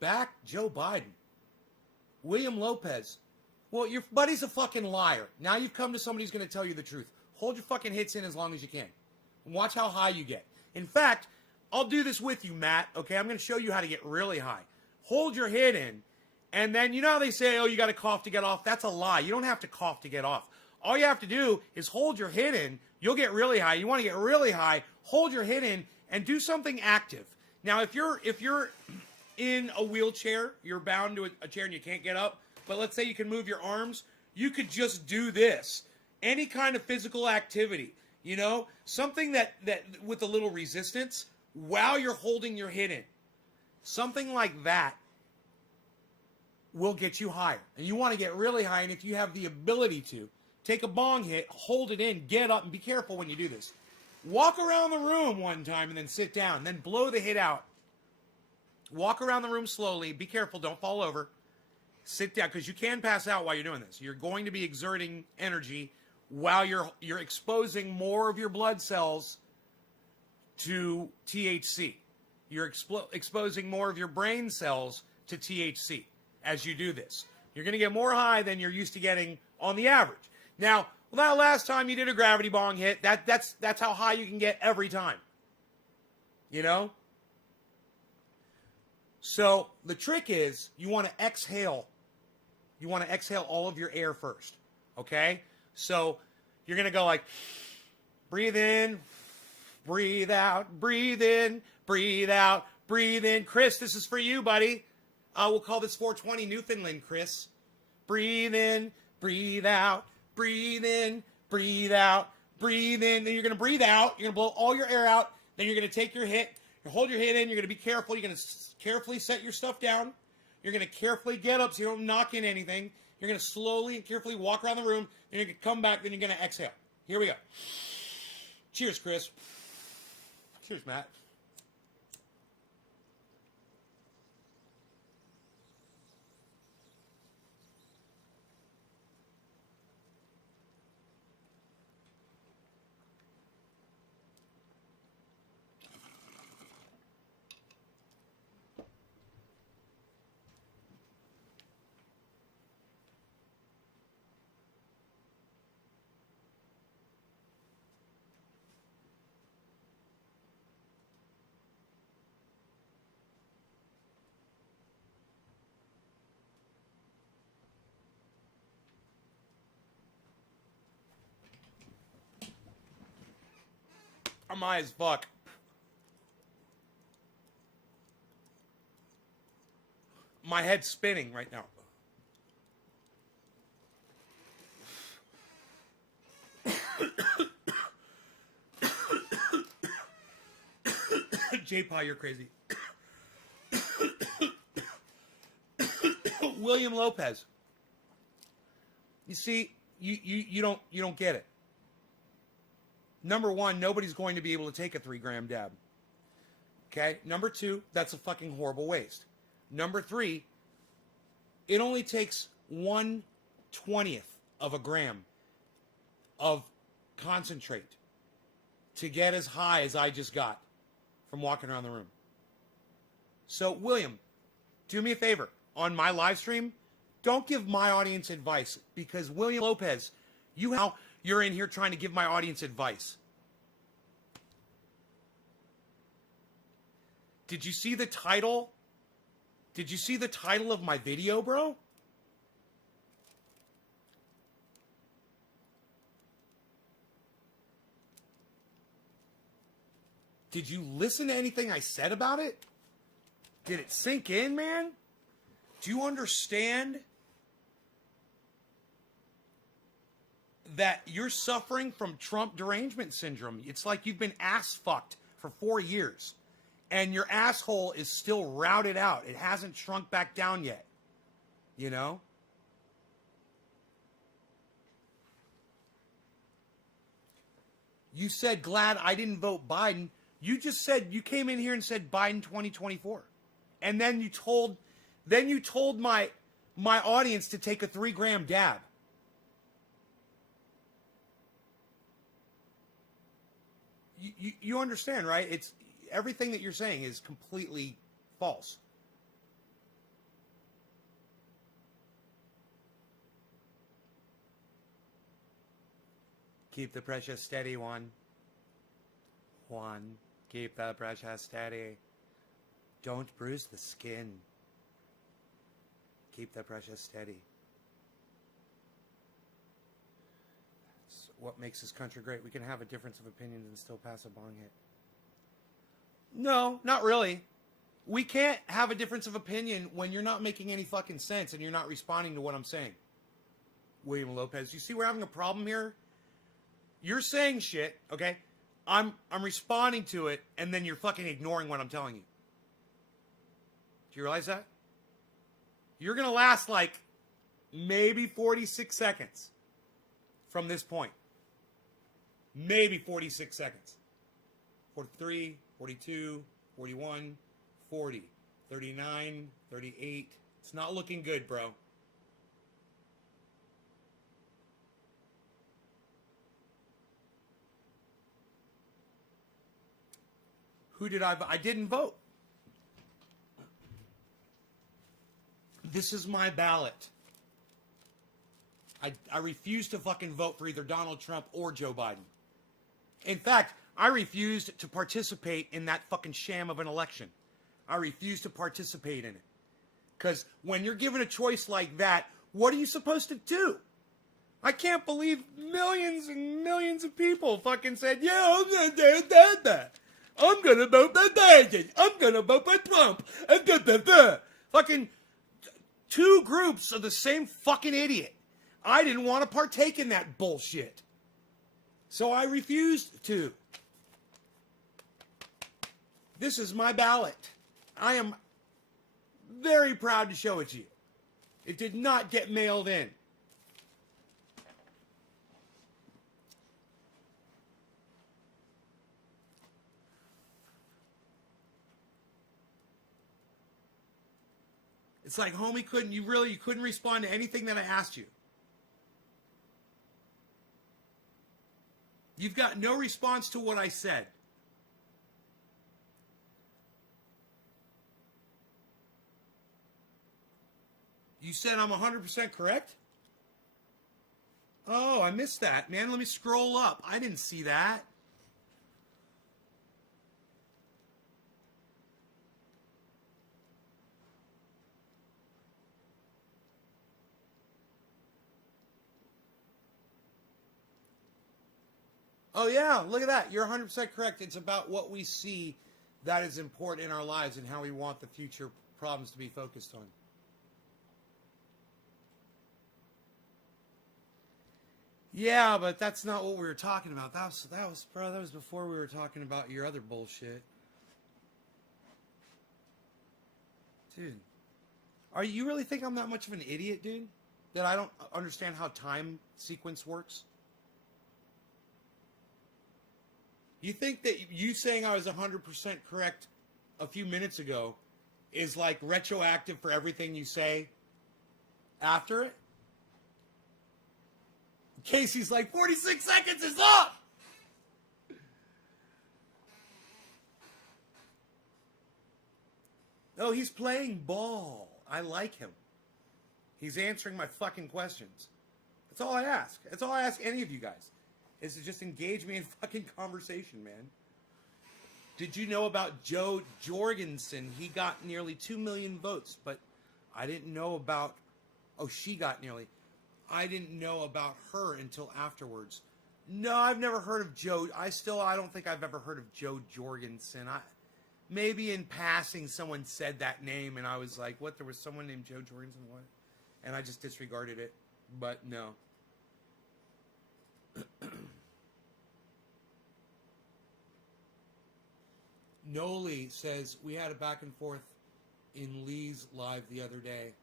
back Joe Biden, William Lopez, well, your buddy's a fucking liar. Now you've come to somebody who's going to tell you the truth. Hold your fucking hits in as long as you can. And watch how high you get. In fact, I'll do this with you, Matt, okay? I'm going to show you how to get really high. Hold your hit in, and then, how they say, oh, you got to cough to get off? That's a lie. You don't have to cough to get off. All you have to do is hold your hit in. You'll get really high. You want to get really high, hold your hit in, and do something active. Now, if you're in a wheelchair, you're bound to a chair and you can't get up, but let's say you can move your arms, you could just do this. Any kind of physical activity, something that with a little resistance while you're holding your hit in. Something like that will get you higher. And you want to get really high, and if you have the ability to, take a bong hit, hold it in, get up, and be careful when you do this. Walk around the room one time and then sit down. Then blow the hit out. Walk around the room slowly. Be careful. Don't fall over. Sit down, because you can pass out while you're doing this. You're going to be exerting energy while you're exposing more of your blood cells to THC. You're exposing more of your brain cells to THC as you do this. You're going to get more high than you're used to getting on the average. Now, well, that last time you did a gravity bong hit, that's how high you can get every time. You know? So the trick is you want to exhale. You want to exhale all of your air first. Okay? So you're going to go like, breathe in, breathe out, breathe in, breathe out, breathe in. Chris, this is for you, buddy. We'll call this 420 Newfoundland, Chris. Breathe in, breathe out, breathe in, breathe out, breathe in. Then you're going to breathe out. You're going to blow all your air out. Then you're going to take your hit. You hold your hit in. You're going to be careful. You're going to carefully set your stuff down. You're going to carefully get up so you don't knock in anything. You're going to slowly and carefully walk around the room. Then you're going to come back. Then you're going to exhale. Here we go. Cheers, Chris. Cheers, Matt. I'm high as fuck. My head's spinning right now. J-Pa, you're crazy. William Lopez. You see, you don't get it. Number one, nobody's going to be able to take a 3-gram dab. Okay? Number two, that's a fucking horrible waste. Number three, it only takes 1/20th of a gram of concentrate to get as high as I just got from walking around the room. So, William, do me a favor. On my live stream, don't give my audience advice because William Lopez, you're in here trying to give my audience advice. Did you see the title? Did you see the title of my video, bro? Did you listen to anything I said about it? Did it sink in, man? Do you understand that you're suffering from Trump derangement syndrome? It's like you've been ass fucked for 4 years and your asshole is still routed out. It hasn't shrunk back down yet. You know? You said, glad I didn't vote Biden. You just said, you came in here and said Biden 2024. And then you told my audience to take a 3-gram dab. You understand, right? It's everything that you're saying is completely false. Keep the pressure steady, Juan. Juan, keep the pressure steady. Don't bruise the skin. Keep the pressure steady. That's what makes this country great. We can have a difference of opinions and still pass a bong hit. No, not really. We can't have a difference of opinion when you're not making any fucking sense and you're not responding to what I'm saying. William Lopez, you see we're having a problem here? You're saying shit, okay? I'm responding to it, and then you're fucking ignoring what I'm telling you. Do you realize that? You're going to last like maybe 46 seconds from this point. Maybe 46 seconds. 43, 42, 41, 40, 39, 38. It's not looking good, bro. Who did I vote? I didn't vote. This is my ballot. I refuse to fucking vote for either Donald Trump or Joe Biden. In fact, I refused to participate in that fucking sham of an election. I refuse to participate in it. Because when you're given a choice like that, what are you supposed to do? I can't believe millions and millions of people fucking said, yeah, I'm going to do that. I'm going to vote for Biden. I'm going to vote for Trump. Fucking two groups of the same fucking idiot. I didn't want to partake in that bullshit. So I refused to. This is my ballot. I am very proud to show it to you. It did not get mailed in. It's like, homie, you couldn't respond to anything that I asked you. You've got no response to what I said. You said I'm 100% correct? Oh, I missed that, man. Let me scroll up. I didn't see that. Oh, yeah, look at that. You're 100% correct. It's about what we see that is important in our lives and how we want the future problems to be focused on. Yeah, but that's not what we were talking about. That was before we were talking about your other bullshit. Dude, you really think I'm that much of an idiot, dude? That I don't understand how time sequence works? You think that you saying I was 100% correct a few minutes ago is like retroactive for everything you say after it? Casey's like, 46 seconds is up! Oh, he's playing ball. I like him. He's answering my fucking questions. That's all I ask. That's all I ask any of you guys. Is to just engage me in fucking conversation, man. Did you know about Jo Jorgensen? He got nearly 2 million votes, but I didn't know about... Oh, she got nearly... I didn't know about her until afterwards. No, I've never heard of Joe. I don't think I've ever heard of Jo Jorgensen. Maybe in passing someone said that name and I was like, what, there was someone named Jo Jorgensen? What? And I just disregarded it. But no. Noli says, we had a back and forth in Lee's live the other day.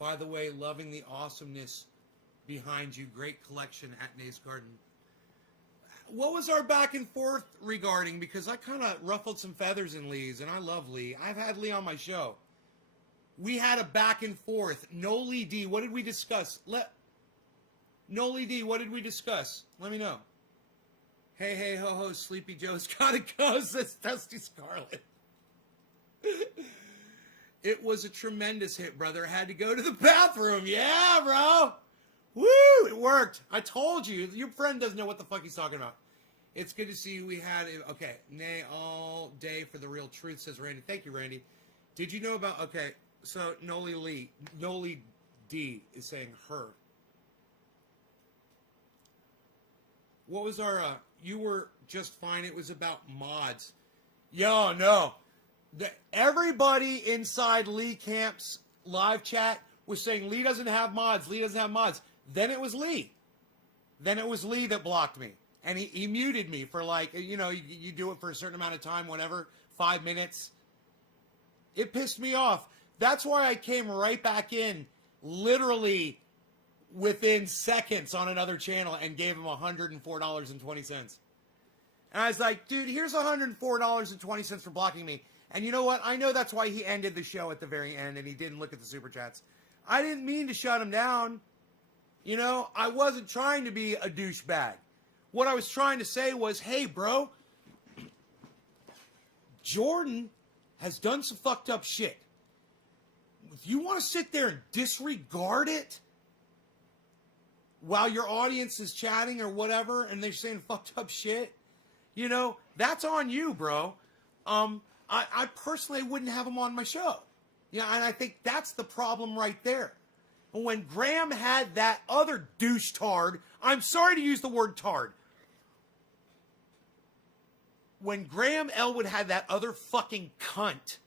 By the way, loving the awesomeness behind you. Great collection at Nays Garden. What was our back and forth regarding? Because I kind of ruffled some feathers in Lee's, and I love Lee. I've had Lee on my show. We had a back and forth. Noli D, what did we discuss? Noli D, what did we discuss? Let me know. Hey, hey, ho, ho, Sleepy Joe's gotta go, says Dusty Scarlet. It was a tremendous hit, brother. Had to go to the bathroom. Yeah, bro. Woo, it worked. I told you. Your friend doesn't know what the fuck he's talking about. It's good to see you. We had it. Okay. Nay all day for the real truth, says Randy. Thank you, Randy. Did you know about... Okay, so Noli D is saying her. What was our... you were just fine. It was about mods. Yo, no. Everybody inside Lee Camp's live chat was saying Lee doesn't have mods. Lee doesn't have mods. Then it was Lee. Then it was Lee that blocked me. And he muted me for like, you do it for a certain amount of time, whatever, 5 minutes. It pissed me off. That's why I came right back in literally within seconds on another channel and gave him $104.20. And I was like, dude, here's $104.20 for blocking me. And you know what? I know that's why he ended the show at the very end and he didn't look at the super chats. I didn't mean to shut him down. I wasn't trying to be a douchebag. What I was trying to say was, hey, bro, Jordan has done some fucked up shit. If you want to sit there and disregard it while your audience is chatting or whatever and they're saying fucked up shit, you know, that's on you, bro. I personally wouldn't have him on my show. Yeah, and I think that's the problem right there. When Graham had that other douche-tard, I'm sorry to use the word tard. When Graham Elwood had that other fucking cunt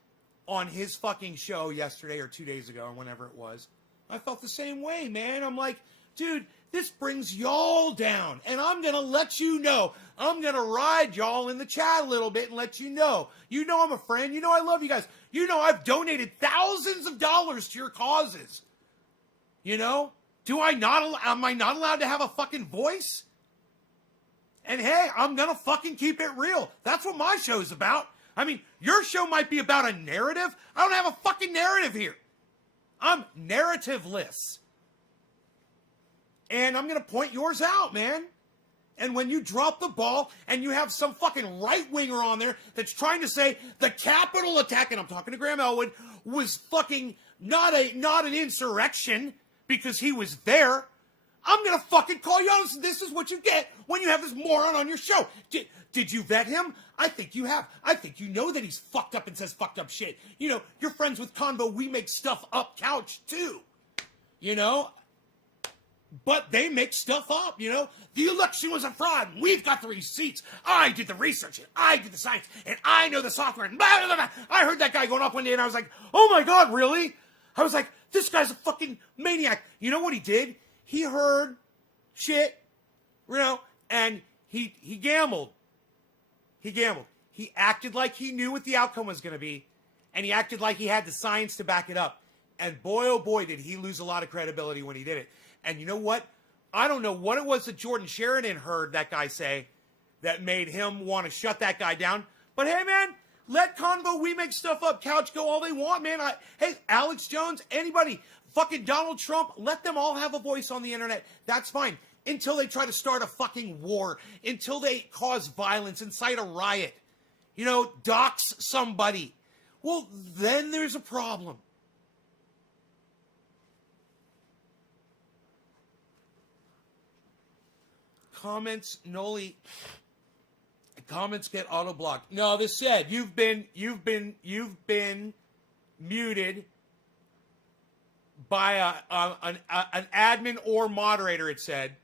on his fucking show yesterday or 2 days ago or whenever it was, I felt the same way, man. I'm like, dude, this brings y'all down, and I'm going to let you know. I'm going to ride y'all in the chat a little bit and let you know. You know I'm a friend. You know I love you guys. You know I've donated thousands of dollars to your causes. You know? Am I not allowed to have a fucking voice? And hey, I'm going to fucking keep it real. That's what my show's about. I mean, your show might be about a narrative. I don't have a fucking narrative here. I'm narrativeless. And I'm going to point yours out, man. And when you drop the ball and you have some fucking right-winger on there that's trying to say the Capitol attack, and I'm talking to Graham Elwood, was fucking not an insurrection because he was there, I'm going to fucking call you out. This is what you get when you have this moron on your show. Did you vet him? I think you have. I think you know that he's fucked up and says fucked up shit. You know, you're friends with Convo We Make Stuff Up Couch, too. You know? But they make stuff up, you know? The election was a fraud. We've got the receipts. I did the research, and I did the science, and I know the software, and blah, blah, blah. I heard that guy going off one day, and I was like, oh my God, really? I was like, this guy's a fucking maniac. You know what he did? He heard shit, you know, and he gambled. He gambled. He acted like he knew what the outcome was going to be, and he acted like he had the science to back it up. And boy, oh boy, did he lose a lot of credibility when he did it. And you know what? I don't know what it was that Jordan Sheridan heard that guy say that made him want to shut that guy down. But hey, man, let Convo We Make Stuff Up Couch go all they want, man. Hey, Alex Jones, anybody, fucking Donald Trump, let them all have a voice on the internet. That's fine. Until they try to start a fucking war. Until they cause violence, incite a riot. You know, dox somebody. Well, then there's a problem. Comments, Noli. Comments get auto blocked. No, this said you've been muted by an admin or moderator. It said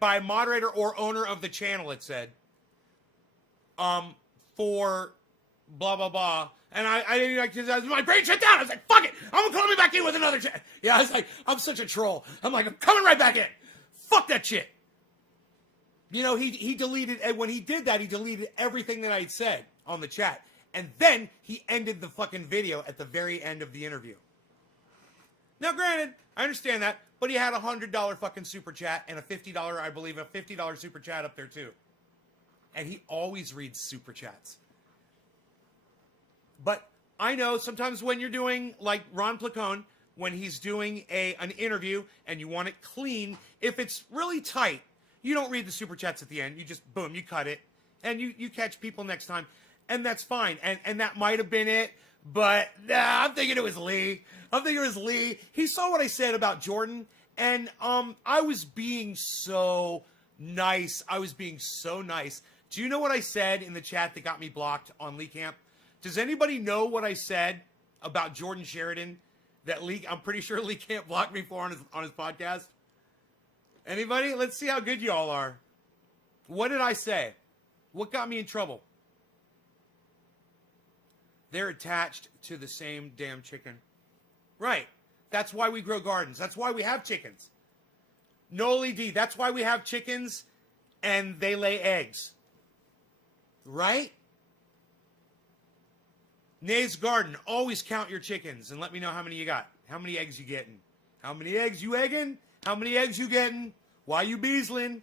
by moderator or owner of the channel. It said for blah blah blah. And I didn't like my brain shut down. I was like, fuck it, I'm gonna call me back in with another chat. Yeah, I was like, I'm such a troll. I'm like, I'm coming right back in. Fuck that shit. You know, he deleted, and when he did that, he deleted everything that I'd said on the chat. And then he ended the fucking video at the very end of the interview. Now, granted, I understand that, but he had a $100 fucking super chat and a $50, I believe, a $50 super chat up there too. And he always reads super chats. But I know sometimes when you're doing, like Ron Placone, when he's doing an interview and you want it clean, if it's really tight, you don't read the super chats at the end. You just, boom, you cut it. And you catch people next time. And that's fine. And that might have been it. But nah, I'm thinking it was Lee. He saw what I said about Jordan. And I was being so nice. Do you know what I said in the chat that got me blocked on Lee Camp? Does anybody know what I said about Jordan Sheridan that Lee, I'm pretty sure Lee Camp blocked me for on his podcast? Anybody? Let's see how good y'all are. What did I say? What got me in trouble? They're attached to the same damn chicken. Right. That's why we grow gardens. That's why we have chickens. Noli D, that's why we have chickens and they lay eggs. Right? Nays Garden, always count your chickens and let me know how many you got. How many eggs you getting? How many eggs you egging? How many eggs you getting? Why you beesling?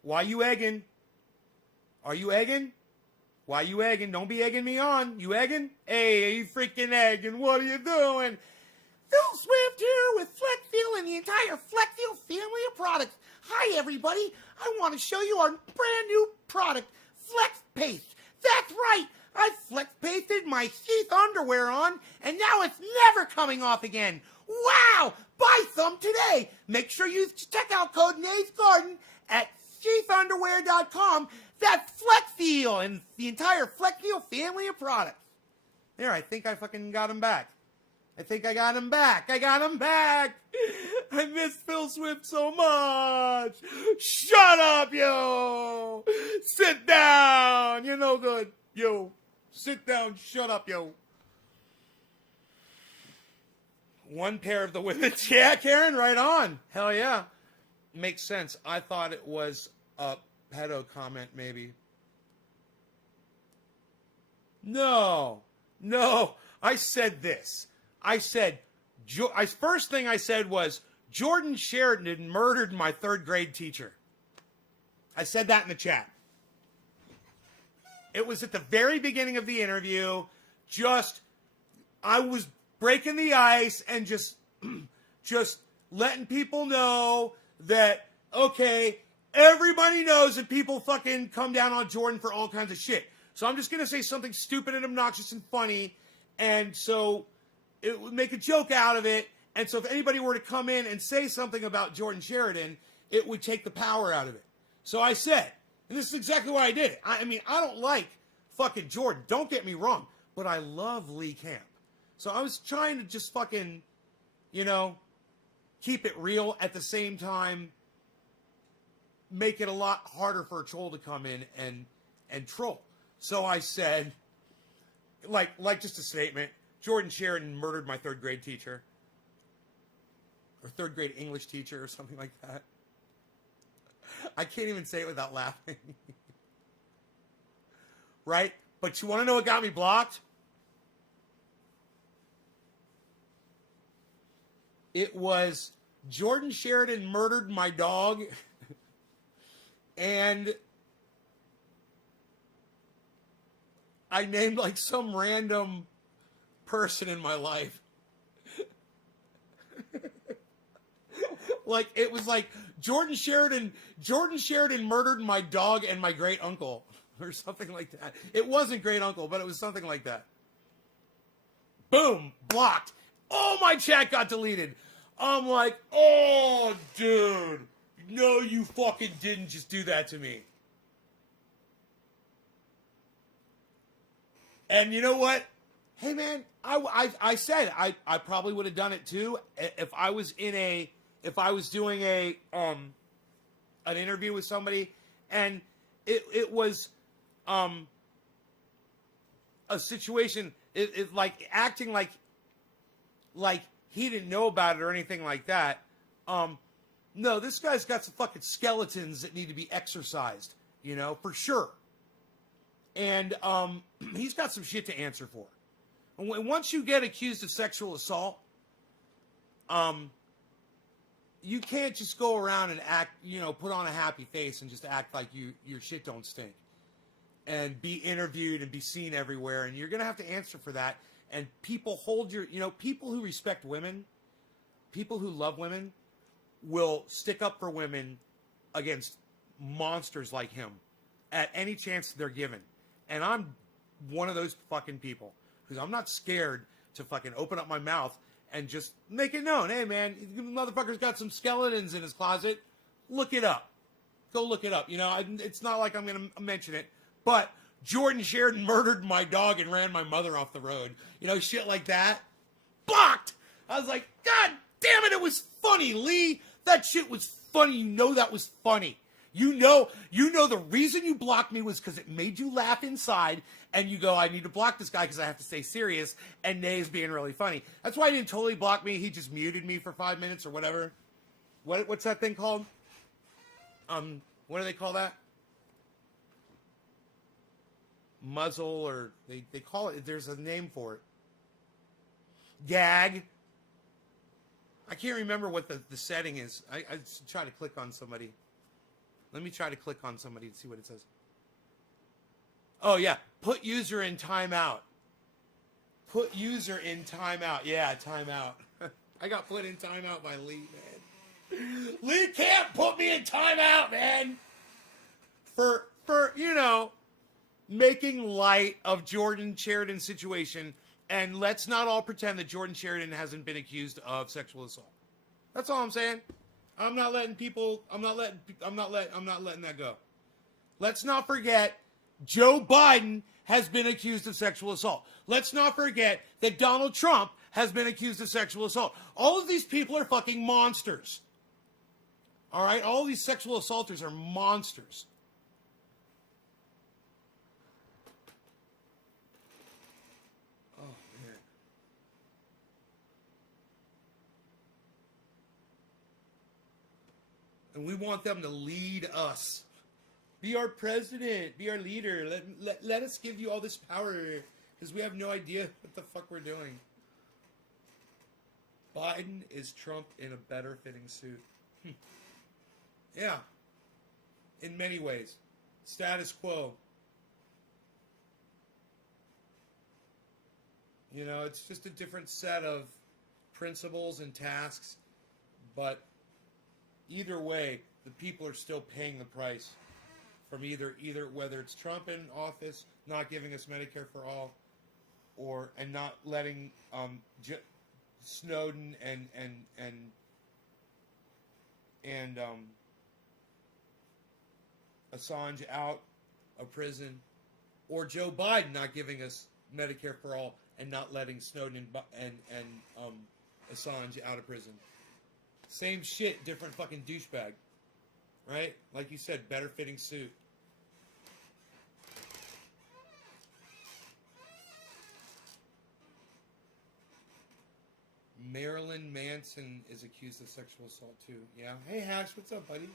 Why you egging? Are you egging? Why you egging? Don't be egging me on. You egging? Hey, you freaking egging. What are you doing? Phil Swift here with FlexFuel and the entire FlexFuel family of products. Hi, everybody. I want to show you our brand new product, Flex Paste. That's right. I flex pasted my sheath underwear on, and now it's never coming off again. Wow! Buy some today. Make sure you use checkout code Nays Garden at sheathunderwear.com. That's FlexFeel and the entire FlexFeel family of products. There, I think I fucking got him back. I think I got him back. I got him back. I miss Phil Swift so much. Shut up, yo. Sit down. You're no good. Yo. Sit down. Shut up, yo. One pair of the women's. Yeah, Karen, right on. Hell yeah. Makes sense. I thought it was a pedo comment, maybe. No. I said this. First thing I said was, Jordan Sheridan murdered my third grade teacher. I said that in the chat. It was at the very beginning of the interview. I was breaking the ice and just letting people know that, okay, everybody knows that people fucking come down on Jordan for all kinds of shit. So I'm just going to say something stupid and obnoxious and funny. And so it would make a joke out of it. And so if anybody were to come in and say something about Jordan Sheridan, it would take the power out of it. So I said, and this is exactly why I did it. I mean, I don't like fucking Jordan. Don't get me wrong. But I love Lee Camp. So I was trying to just fucking, keep it real at the same time. Make it a lot harder for a troll to come in and troll. So I said, like just a statement, Jordan Sheridan murdered my third grade teacher. Or third grade English teacher or something like that. I can't even say it without laughing. Right? But you want to know what got me blocked? It was Jordan Sheridan murdered my dog. And I named like some random person in my life. Like, it was like Jordan Sheridan murdered my dog and my great uncle or something like that. It wasn't great uncle, but it was something like that. Boom, blocked. Oh, my chat got deleted. I'm like, oh, dude, no, you fucking didn't just do that to me. And you know what? Hey, man, I said I probably would have done it too if I was doing an interview with somebody and it was a situation, it like acting like he didn't know about it or anything like that. No, this guy's got some fucking skeletons that need to be exercised, for sure. And he's got some shit to answer for. And once you get accused of sexual assault, you can't just go around and act, put on a happy face and just act like your shit don't stink. And be interviewed and be seen everywhere. And you're going to have to answer for that. And people people who respect women, people who love women, will stick up for women against monsters like him at any chance they're given. And I'm one of those fucking people. Because I'm not scared to fucking open up my mouth and just make it known. Hey, man, motherfucker's got some skeletons in his closet. Look it up. Go look it up. It's not like I'm going to mention it. But Jordan Sheridan murdered my dog and ran my mother off the road. Shit like that. Blocked! I was like, God damn it, it was funny, Lee. That shit was funny. That was funny. You know the reason you blocked me was because it made you laugh inside, and you go, I need to block this guy because I have to stay serious, and Nay's being really funny. That's why he didn't totally block me. He just muted me for 5 minutes or whatever. What's that thing called? What do they call that? Muzzle, or they call it, there's a name for it. Gag. I can't remember what the setting is. I try to click on somebody. Let me try to click on somebody to see what it says. Oh, yeah. Put user in timeout. Put user in timeout. Yeah, timeout. I got put in timeout by Lee, man. Lee can't put me in timeout, man. For making light of Jordan Sheridan's situation, and let's not all pretend that Jordan Sheridan hasn't been accused of sexual assault. That's all I'm saying. I'm not letting that go. Let's not forget Joe Biden has been accused of sexual assault. Let's not forget that Donald Trump has been accused of sexual assault. All of these people are fucking monsters. All right? All these sexual assaulters are monsters. Oh, man. And we want them to lead us. Be our president. Be our leader. Let us give you all this power. Because we have no idea what the fuck we're doing. Biden is Trump in a better fitting suit. Yeah. In many ways. Status quo. You know, it's just a different set of principles and tasks. But either way, the people are still paying the price from either whether it's Trump in office, not giving us Medicare for all, and not letting Snowden and Assange out of prison, or Joe Biden not giving us Medicare for all and not letting Snowden and Assange out of prison. Same shit, different fucking douchebag. Right? Like you said, better fitting suit. Marilyn Manson is accused of sexual assault too. Yeah. Hey Hash, what's up, buddy?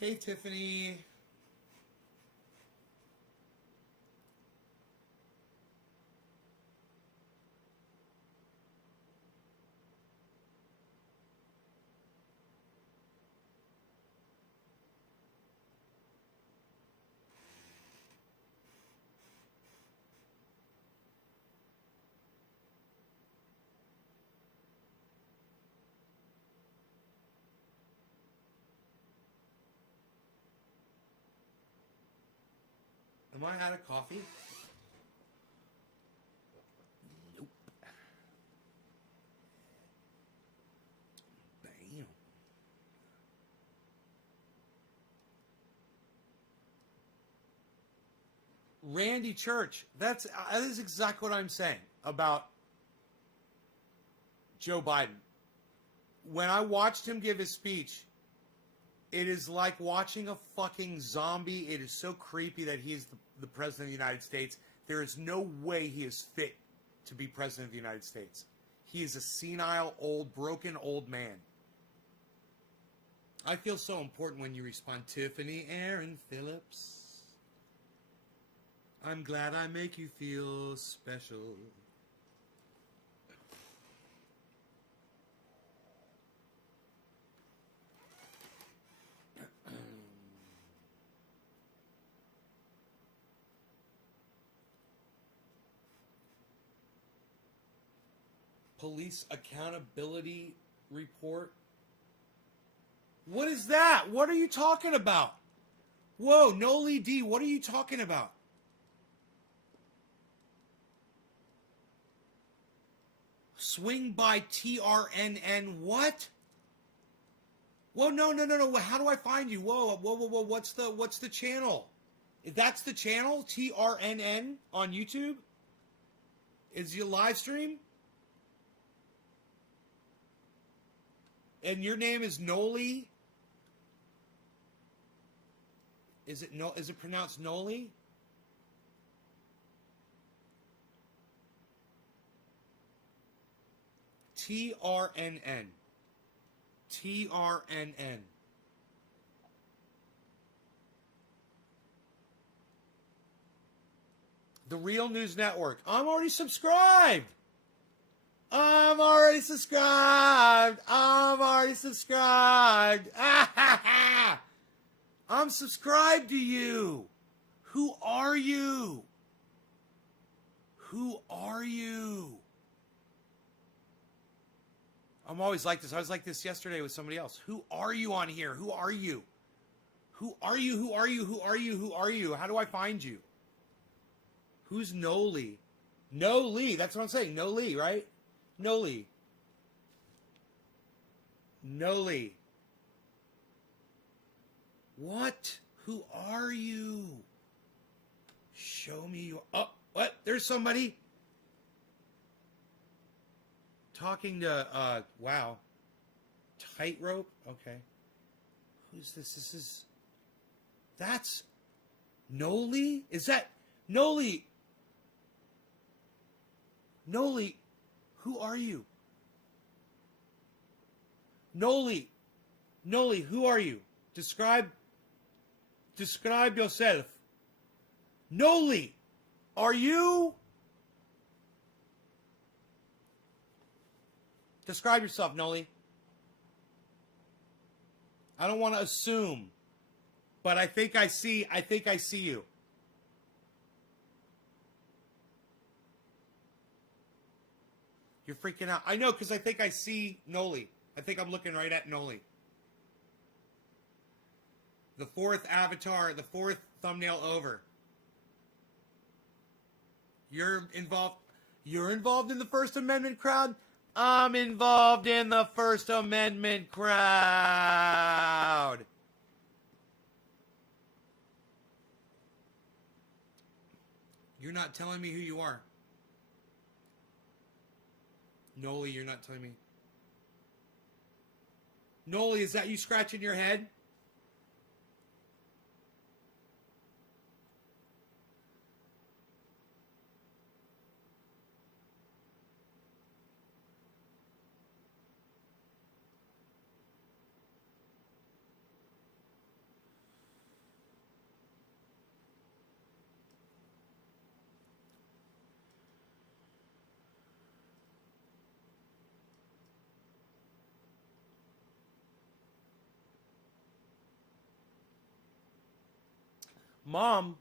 Hey Tiffany. Am I out of coffee? Nope. Bam. Randy Church. That is exactly what I'm saying about Joe Biden. When I watched him give his speech, it is like watching a fucking zombie. It is so creepy that he's the president of the United States. There is no way he is fit to be president of the United States. He is a senile, broken old man. I feel so important when you respond, Tiffany Aaron Phillips. I'm glad I make you feel special. Police accountability report. What is that? What are you talking about? Whoa, Noli D, what are you talking about? Swing by TRNN, what? Whoa, no. How do I find you? Whoa. What's the channel? That's the channel? TRNN on YouTube? Is your live stream? And your name is Noli? Is it pronounced Noli? TRNN. TRNN. The Real News Network. I'm already subscribed. I'm already subscribed. I'm subscribed to you. Who are you? Who are you? I'm always like this. I was like this yesterday with somebody else. Who are you on here? Who are you? Who are you? Who are you? Who are you? Who are you? How do I find you? Who's Noli? Noli. That's what I'm saying. Noli, right? Noli. Noli. What? Who are you? Show me your... Oh, what? There's somebody. Talking to, wow. Tightrope? Okay. Who's this? This is... That's... Noli? Is that... Noli? Noli, who are you? Noli. Noli, who are you? Describe yourself. Noli, are you? Describe yourself, Noli. I don't want to assume, but I think I see you. You're freaking out. I know, because I think I see Noli. I think I'm looking right at Noli. The fourth avatar, the fourth thumbnail over. You're involved in the First Amendment crowd? I'm involved in the First Amendment crowd. You're not telling me who you are. Noli, you're not telling me. Noli, is that you scratching your head? Mom,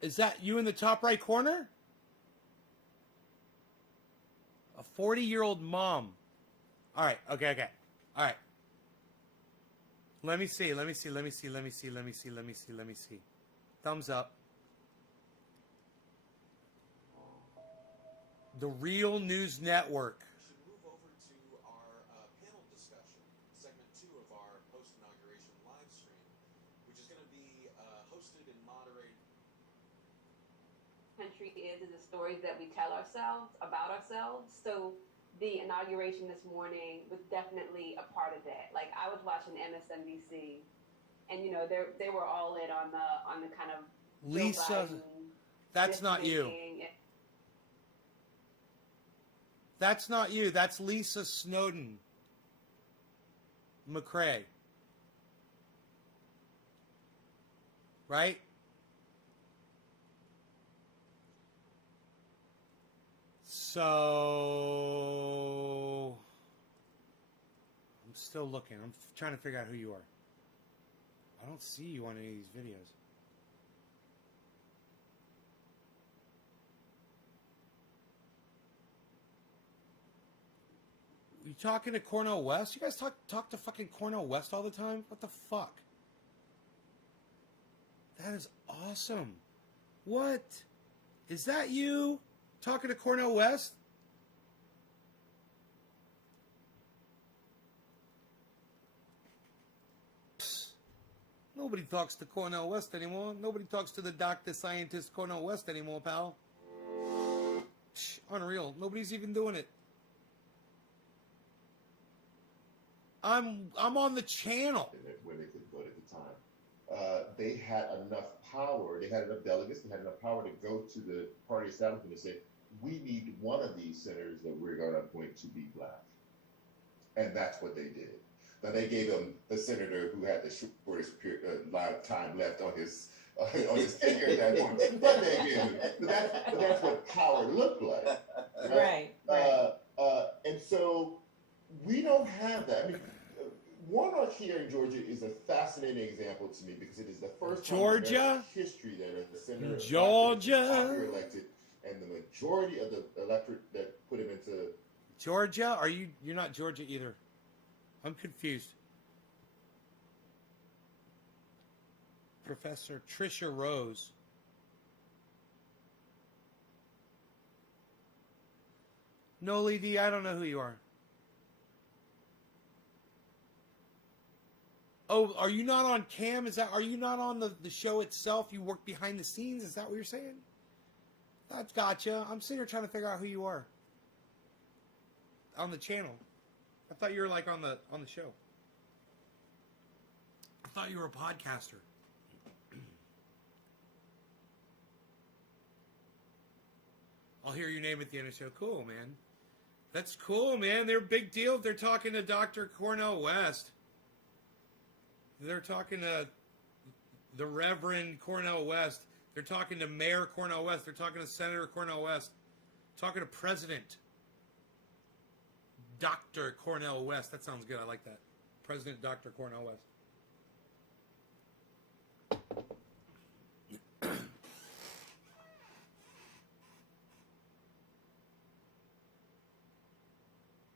is that you in the top right corner? A 40-year-old mom. All right, okay. All right. Let me see. Thumbs up. The Real News Network. We should move over to our panel discussion, segment 2 of our post-inauguration live stream, which is going to be hosted and moderated. Country is the stories that we tell ourselves about ourselves. So the inauguration this morning was definitely a part of that. Like, I was watching MSNBC, and they were all in on the kind of Lisa, that's not you. That's not you. That's Lisa Snowden McCrae. Right? So I'm still looking. I'm trying to figure out who you are. I don't see you on any of these videos. You talking to Cornel West? You guys talk to fucking Cornel West all the time? What the fuck? That is awesome. What? Is that you talking to Cornel West? Psst. Nobody talks to Cornel West anymore. Nobody talks to the doctor scientist Cornel West anymore, pal. Psh, unreal. Nobody's even doing it. I'm on the channel. Where they could vote at the time. They had enough power, they had enough delegates, they had enough power to go to the party establishment and say, we need one of these senators that we're going to appoint to be black. And that's what they did. Now, they gave him the senator who had the shortest amount of time left on his tenure at that point. But they gave him. But that's what power looked like. Right. And so we don't have that. I mean, Warnock here in Georgia is a fascinating example to me because it is the first time in American history that a senator is popular elected, and the majority of the electorate that put him into Georgia? You're not Georgia either. I'm confused. Professor Tricia Rose. Noli D, I don't know who you are. Oh, are you not on cam? Are you not on the show itself? You work behind the scenes? Is that what you're saying? That's gotcha. I'm sitting here trying to figure out who you are. On the channel. I thought you were like on the show. I thought you were a podcaster. I'll hear your name at the end of the show. Cool, man. That's cool, man. They're a big deal. They're talking to Dr. Cornel West. They're talking to the Reverend Cornel West. They're talking to Mayor Cornel West. They're talking to Senator Cornel West. Talking to President Dr. Cornel West. That sounds good. I like that. President Dr. Cornel West.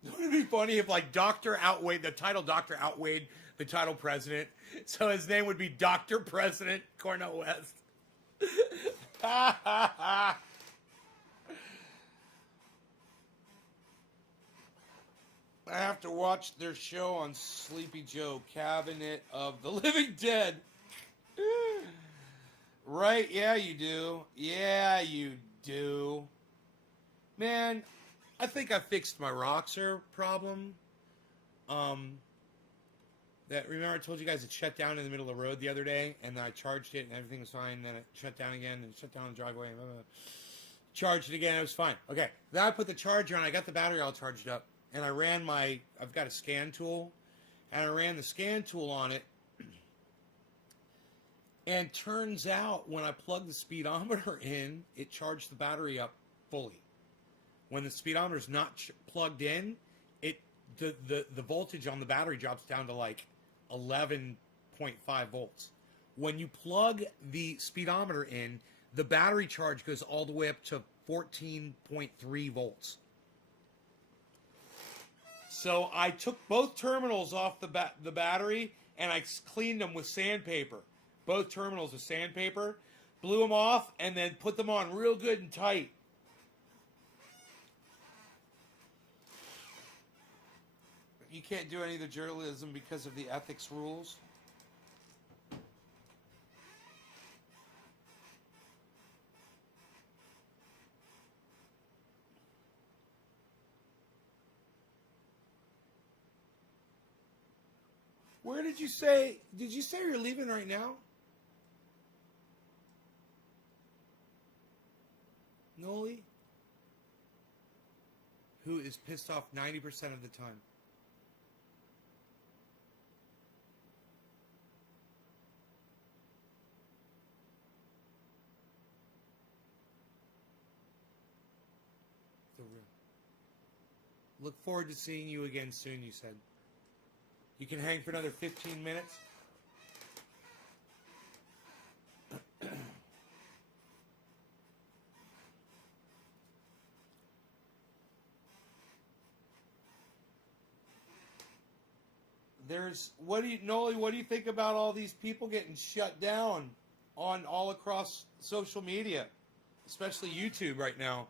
Wouldn't it be funny if, like, Doctor outweighed, the title Doctor outweighed the title President? So his name would be Dr. President Cornel West. I have to watch their show on Sleepy Joe, Cabinet of the Living Dead. Right? Yeah, you do. Yeah, you do. Man, I think I fixed my Roxer problem. Remember I told you guys it shut down in the middle of the road the other day, and then I charged it and everything was fine. Then it shut down again and shut down the driveway. And blah, blah, blah. Charged it again, it was fine. Okay, then I put the charger on. I got the battery all charged up, and I ran I've got a scan tool, and I ran the scan tool on it. And turns out when I plugged the speedometer in, it charged the battery up fully. When the speedometer is not plugged in, the voltage on the battery drops down to like 11.5 volts. When you plug the speedometer in, the battery charge goes all the way up to 14.3 volts. So I took both terminals off the battery and I cleaned them with sandpaper. Both terminals with sandpaper, blew them off, and then put them on real good and tight. You can't do any of the journalism because of the ethics rules. Where did you say you're leaving right now? Noli? Who is pissed off 90% of the time. Look forward to seeing you again soon, you said. You can hang for another 15 minutes? Noli, what do you think about all these people getting shut down on all across social media, especially YouTube right now?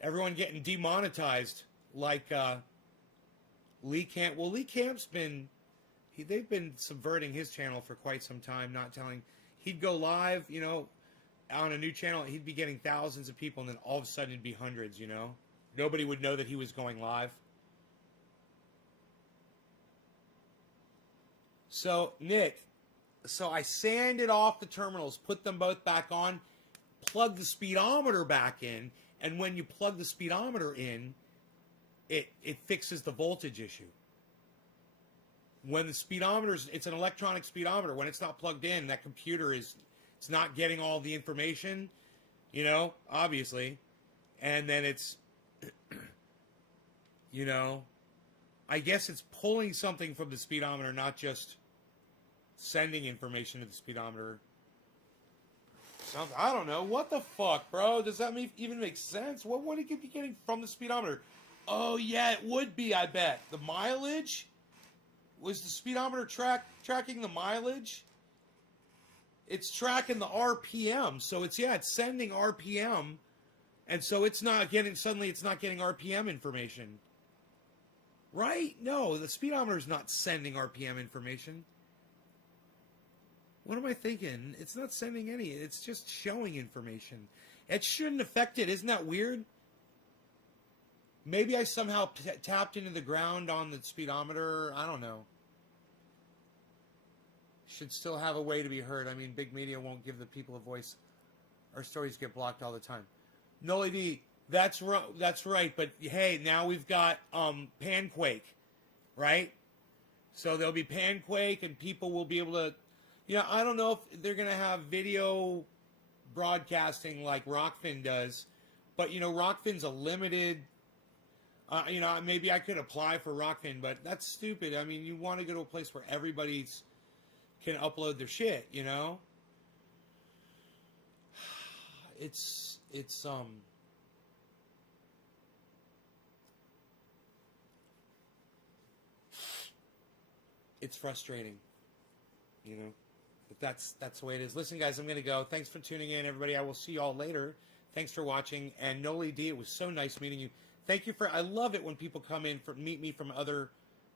Everyone getting demonetized, like Lee Camp. Well, Lee Camp's they've been subverting his channel for quite some time, not telling. He'd go live, on a new channel. He'd be getting thousands of people, and then all of a sudden it'd be hundreds. Nobody would know that he was going live. So, Nick, I sanded off the terminals, put them both back on, plugged the speedometer back in, And when you plug the speedometer in, it fixes the voltage issue. When the speedometer's, it's an electronic speedometer. When it's not plugged in, that computer it's not getting all the information, you know, obviously. And then it's, you know, I guess it's pulling something from the speedometer, not just sending information to the speedometer. I don't know. What the fuck, bro? Does that even make sense? What would it be getting from the speedometer? Oh, yeah, it would be, I bet. The mileage? Was the speedometer tracking the mileage? It's tracking the RPM. So it's sending RPM. And so it's not getting RPM information. Right? No, the speedometer is not sending RPM information. What am I thinking? It's not sending any. It's just showing information. It shouldn't affect it. Isn't that weird? Maybe I somehow tapped into the ground on the speedometer. I don't know. Should still have a way to be heard. I mean, big media won't give the people a voice. Our stories get blocked all the time. Noli D, that's right. But hey, now we've got Panquake, right? So there'll be Panquake, and people will be able to. You know, I don't know if they're going to have video broadcasting like Rockfin does, but, you know, Rockfin's a limited, you know, maybe I could apply for Rockfin, but that's stupid. I mean, you want to go to a place where everybody can upload their shit, you know? It's frustrating, you know? But that's the way it is. Listen, guys, I'm going to go. Thanks for tuning in, everybody. I will see you all later. Thanks for watching. And Noli D, it was so nice meeting you. Thank you I love it when people come in meet me from other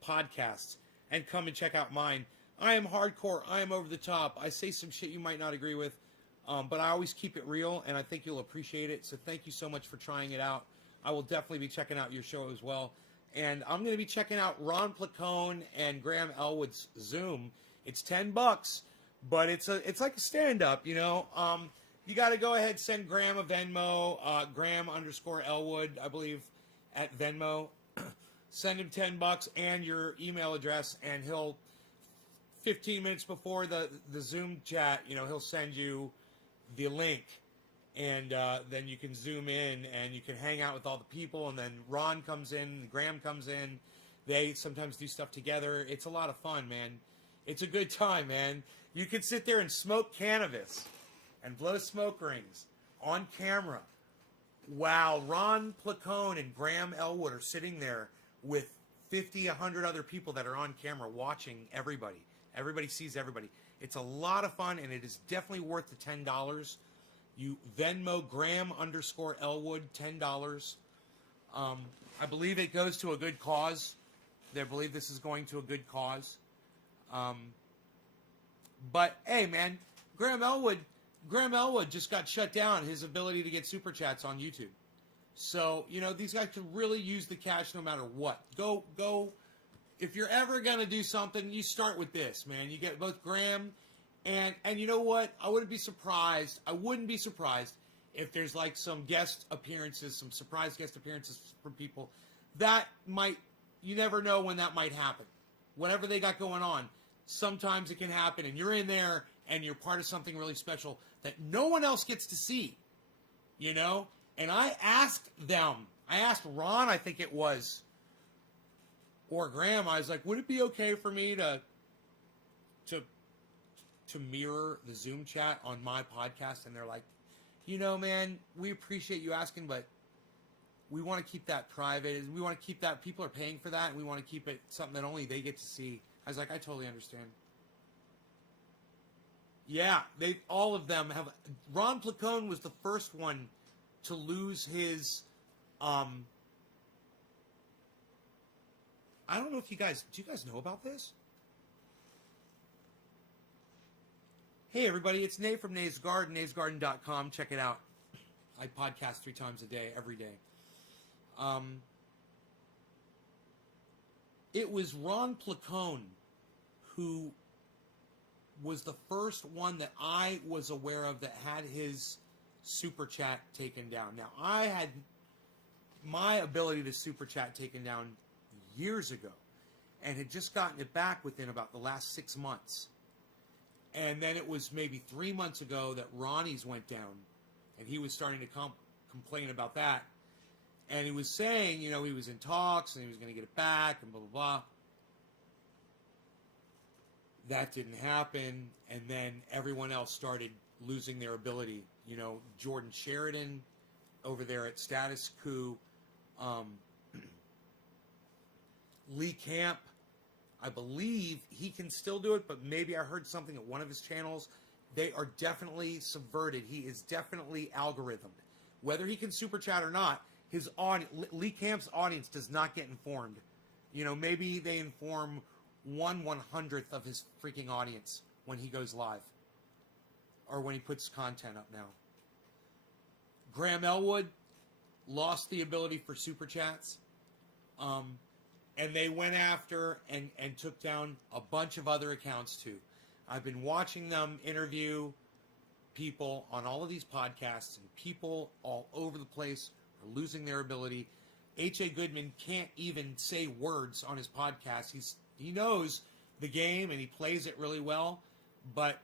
podcasts and come and check out mine. I am hardcore. I am over the top. I say some shit you might not agree with, but I always keep it real, and I think you'll appreciate it. So thank you so much for trying it out. I will definitely be checking out your show as well. And I'm going to be checking out Ron Placone and Graham Elwood's Zoom. It's $10. But it's like a stand-up, you know. You got to go ahead, send Graham a Venmo, Graham_Elwood, I believe, at Venmo. Send him $10 and your email address, and he'll 15 minutes before the Zoom chat, you know, he'll send you the link, and then you can zoom in and you can hang out with all the people. And then Ron comes in, Graham comes in. They sometimes do stuff together. It's a lot of fun, man. It's a good time, man. You can sit there and smoke cannabis and blow smoke rings on camera while Ron Placone and Graham Elwood are sitting there with 50, 100 other people that are on camera watching everybody. Everybody sees everybody. It's a lot of fun, and it is definitely worth the $10. You Venmo Graham_Elwood, $10. I believe it goes to a good cause. I believe this is going to a good cause. But hey, man, Graham Elwood just got shut down, his ability to get super chats on YouTube. So, you know, these guys can really use the cash no matter what. Go. If you're ever going to do something, you start with this, man. You get both Graham and you know what? I wouldn't be surprised if there's like some guest appearances, some surprise guest appearances from people. That might, you never know when that might happen. Whatever they got going on. Sometimes it can happen, and you're in there, and you're part of something really special that no one else gets to see, you know? And I asked Ron, I think it was, or Graham, I was like, would it be okay for me to mirror the Zoom chat on my podcast? And they're like, you know, man, we appreciate you asking, but we want to keep that private. We want to keep that, people are paying for that, and we want to keep it something that only they get to see. I was like, I totally understand. Yeah, all of them have. Ron Placone was the first one to lose his. I don't know if do you guys know about this? Hey everybody, it's Nate from Nate's Garden, natesgarden.com. Check it out. I podcast 3 times a day, every day. It was Ron Placone who was the first one that I was aware of that had his super chat taken down. Now, I had my ability to super chat taken down years ago and had just gotten it back within about the last 6 months. And then it was maybe 3 months ago that Ronnie's went down, and he was starting to complain about that. And he was saying, you know, he was in talks and he was going to get it back and blah, blah, blah. That didn't happen. And then everyone else started losing their ability. You know, Jordan Sheridan over there at Status Coup. Lee Camp, I believe he can still do it, but maybe I heard something at one of his channels. They are definitely subverted. He is definitely algorithmed. Whether he can super chat or not, his Lee Camp's audience does not get informed. You know, maybe they inform 1/100th of his freaking audience when he goes live or when he puts content up now. Graham Elwood lost the ability for super chats. And they went after and took down a bunch of other accounts too. I've been watching them interview people on all of these podcasts, and people all over the place are losing their ability. H.A. Goodman can't even say words on his podcast. He knows the game and he plays it really well, but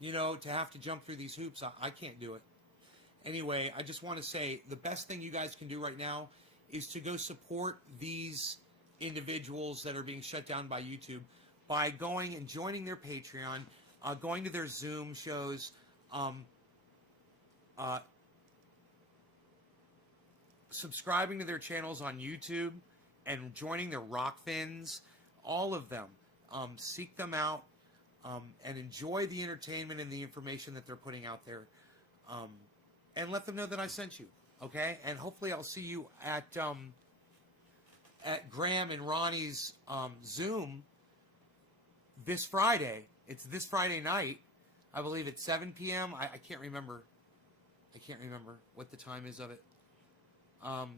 you know, to have to jump through these hoops, I can't do it. Anyway, I just want to say the best thing you guys can do right now is to go support these individuals that are being shut down by YouTube by going and joining their Patreon, going to their Zoom shows, subscribing to their channels on YouTube, and joining their Rockfins, all of them. Seek them out and enjoy the entertainment and the information that they're putting out there. And let them know that I sent you, okay? And hopefully I'll see you at Graham and Ronnie's Zoom this Friday. It's this Friday night. I believe it's 7 p.m. I can't remember. I can't remember what the time is of it. $10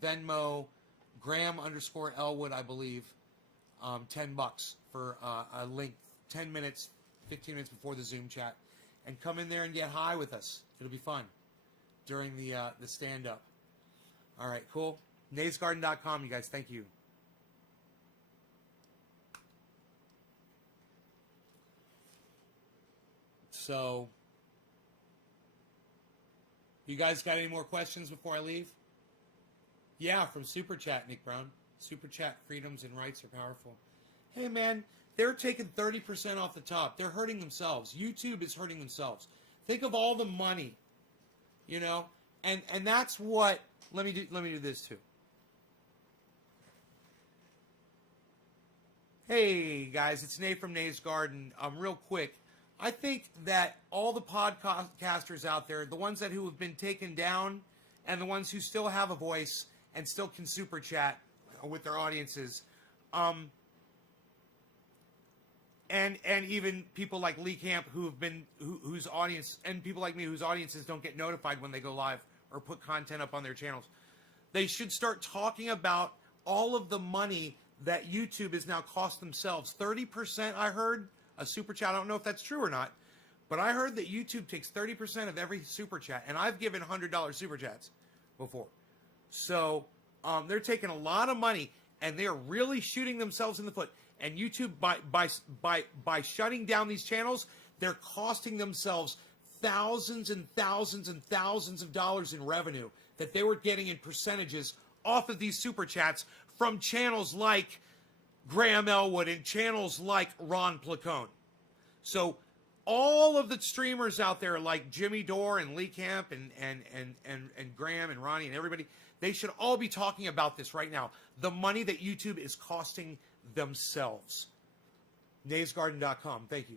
Venmo, Graham_Elwood, I believe. $10 for a link, 10 minutes, 15 minutes before the Zoom chat. And come in there and get high with us. It'll be fun during the stand-up. All right, cool. NaysGarden.com, you guys. Thank you. So, you guys got any more questions before I leave? Yeah, from Super Chat, Nick Brown. Super Chat freedoms and rights are powerful. Hey, man, they're taking 30% off the top. They're hurting themselves. YouTube is hurting themselves. Think of all the money, you know? And that's what, let me do this too. Hey, guys, it's Nate from Nays Garden. Real quick, I think that all the podcasters out there, the ones who have been taken down and the ones who still have a voice and still can super chat with their audiences, and even people like Lee Camp whose audience, and people like me whose audiences don't get notified when they go live or put content up on their channels. They should start talking about all of the money that YouTube has now cost themselves. 30%, I heard, a super chat. I don't know if that's true or not, but I heard that YouTube takes 30% of every super chat, and I've given $100 super chats before. So they're taking a lot of money, and they're really shooting themselves in the foot. And YouTube, by shutting down these channels, they're costing themselves thousands and thousands and thousands of dollars in revenue that they were getting in percentages off of these super chats from channels like Graham Elwood and channels like Ron Placone. So all of the streamers out there like Jimmy Dore and Lee Camp and Graham and Ronnie and everybody, they should all be talking about this right now. The money that YouTube is costing themselves. NaysGarden.com. Thank you.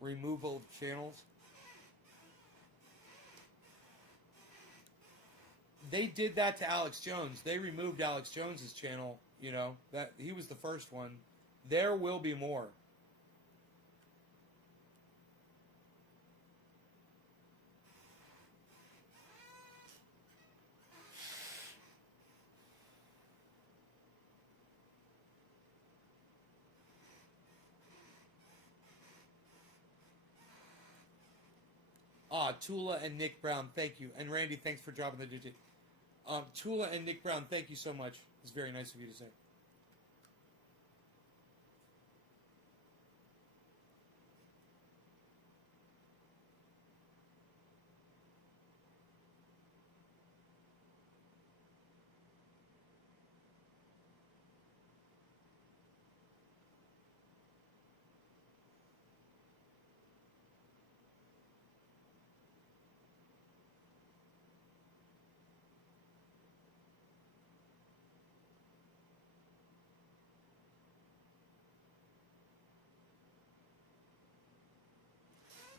Removal of channels. they did that to Alex Jones. They removed Alex Jones's channel. You know that he was the first one. There will be more. Tula and Nick Brown, thank you. And Randy, thanks for dropping the duty. Tula and Nick Brown, thank you so much. It's very nice of you to say.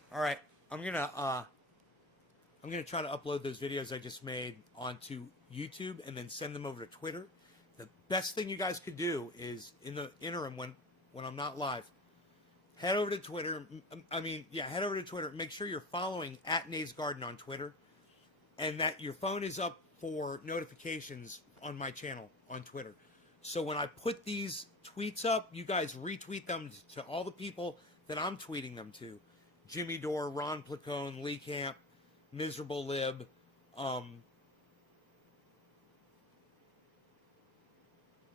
All right, I'm gonna try to upload those videos I just made onto YouTube and then send them over to Twitter. The best thing you guys could do is in the interim when I'm not live, head over to Twitter. Head over to Twitter. Make sure you're following @NaysGarden on Twitter, and that your phone is up for notifications on my channel on Twitter. So when I put these tweets up, you guys retweet them to all the people that I'm tweeting them to. Jimmy Dore, Ron Placone, Lee Camp, Miserable Lib,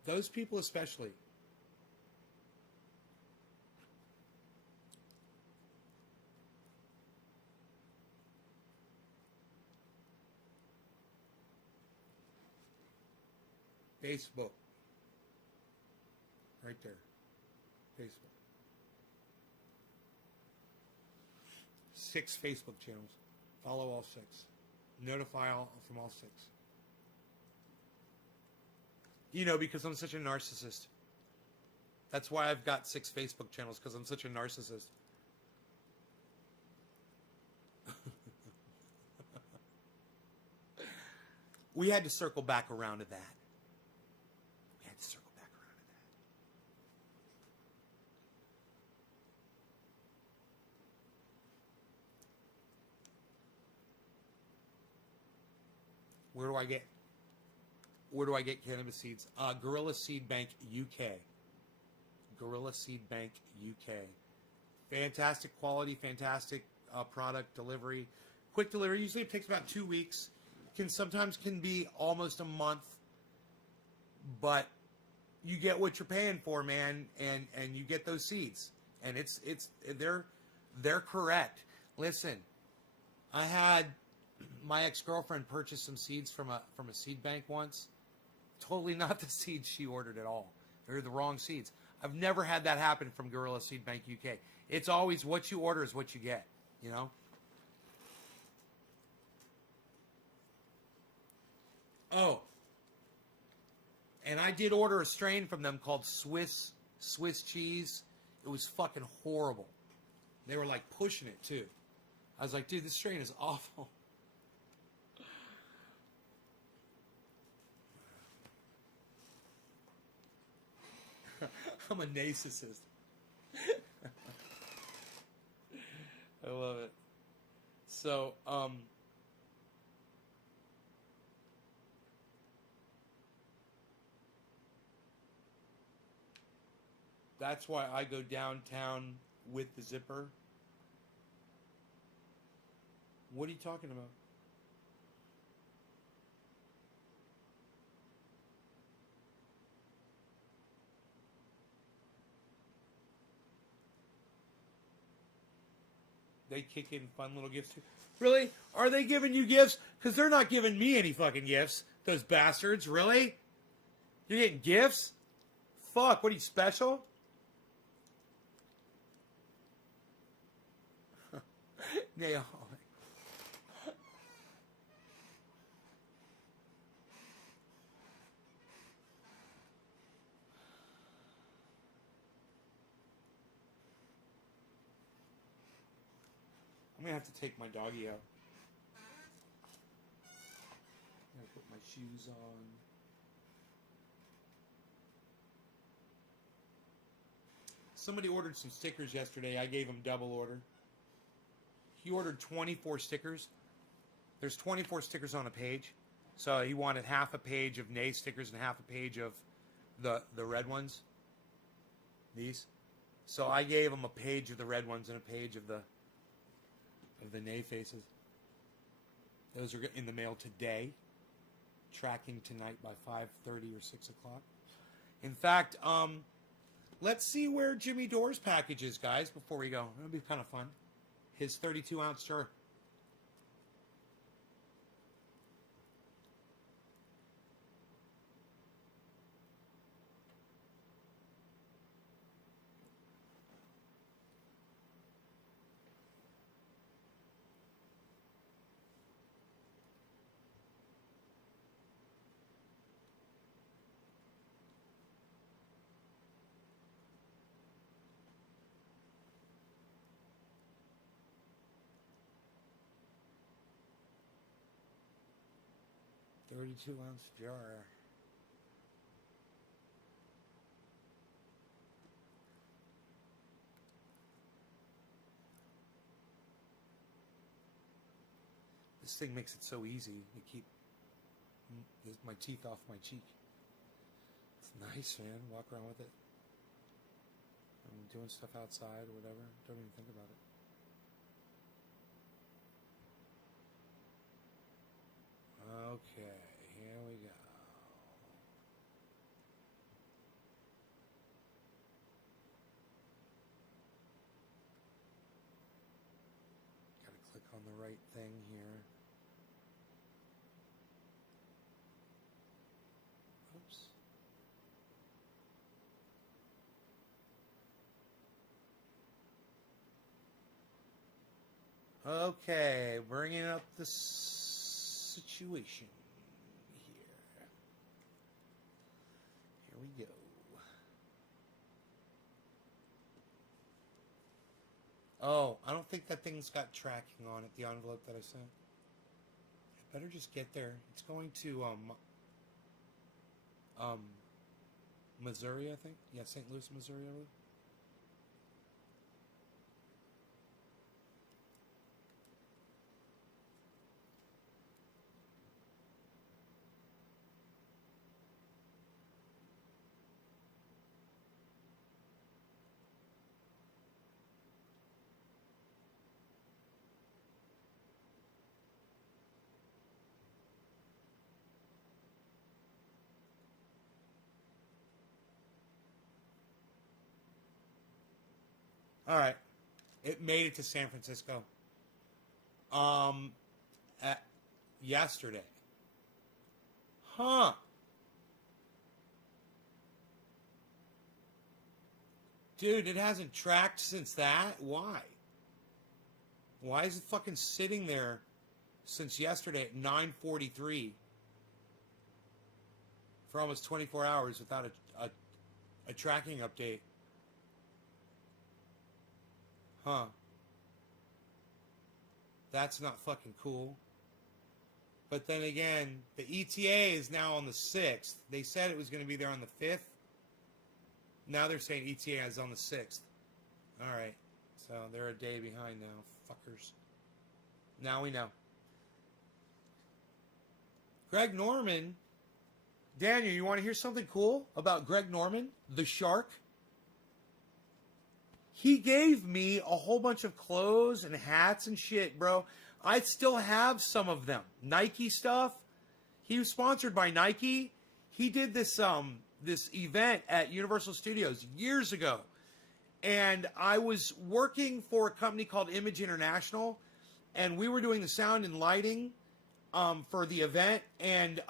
those people especially. Facebook. Right there. Facebook. 6 Facebook channels. Follow all 6. Notify all from all 6. You know, because I'm such a narcissist. That's why I've got 6 Facebook channels, because I'm such a narcissist. We had to circle back around to that. Where do I get cannabis seeds? Gorilla Seed Bank UK. Gorilla Seed Bank UK. Fantastic quality, fantastic product delivery. Quick delivery. Usually it takes about 2 weeks. Sometimes can be almost a month. But you get what you're paying for, man, and you get those seeds. And they're correct. Listen, I had my ex-girlfriend purchased some seeds from a seed bank once. Totally not the seeds she ordered at all. They're the wrong seeds. I've never had that happen from Gorilla Seed Bank UK. It's always what you order is what you get, you know? Oh. And I did order a strain from them called Swiss cheese. It was fucking horrible. They were like pushing it too. I was like, dude, this strain is awful. I'm a narcissist. I love it. So, that's why I go downtown with the zipper. What are you talking about? They kick in fun little gifts too. Really? Are they giving you gifts? Because they're not giving me any fucking gifts. Those bastards. Really? You're getting gifts? Fuck. What are you, special? Nail. I'm gonna have to take my doggy out. I'm gonna put my shoes on. Somebody ordered some stickers yesterday. I gave him double order. He ordered 24 stickers. There's 24 stickers on a page. So he wanted half a page of Nay stickers and half a page of the red ones. These. So I gave him a page of the red ones and a page of the Nay faces. Those are in the mail today. Tracking tonight by 5:30 or 6 o'clock. In fact, let's see where Jimmy Dore's package is, guys, before we go. It'll be kind of fun. His 32-ounce jar. $32-ounce jar. This thing makes it so easy to keep my teeth off my cheek. It's nice, man. Walk around with it. I'm doing stuff outside or whatever. Don't even think about it. Okay, here we go. Gotta click on the right thing here. Oops. Okay, bringing up the situation here. Here we go. Oh, I don't think that thing's got tracking on it, the envelope that I sent. I better just get there. It's going to Missouri, I think. Yeah, St. Louis, Missouri, I believe. All right, it made it to San Francisco. Yesterday. Huh. Dude, it hasn't tracked since that? Why? Why is it fucking sitting there since yesterday at 9:43 for almost 24 hours without a tracking update? Huh. That's not fucking cool. But then again, the ETA is now on the 6th. They said it was going to be there on the 5th. Now they're saying ETA is on the 6th. Alright. So they're a day behind now. Fuckers. Now we know. Greg Norman. Daniel, you want to hear something cool about Greg Norman? The shark? He gave me a whole bunch of clothes and hats and shit, bro. I still have some of them. Nike stuff. He was sponsored by Nike. He did this this event at Universal Studios years ago. And I was working for a company called Image International. And we were doing the sound and lighting for the event. And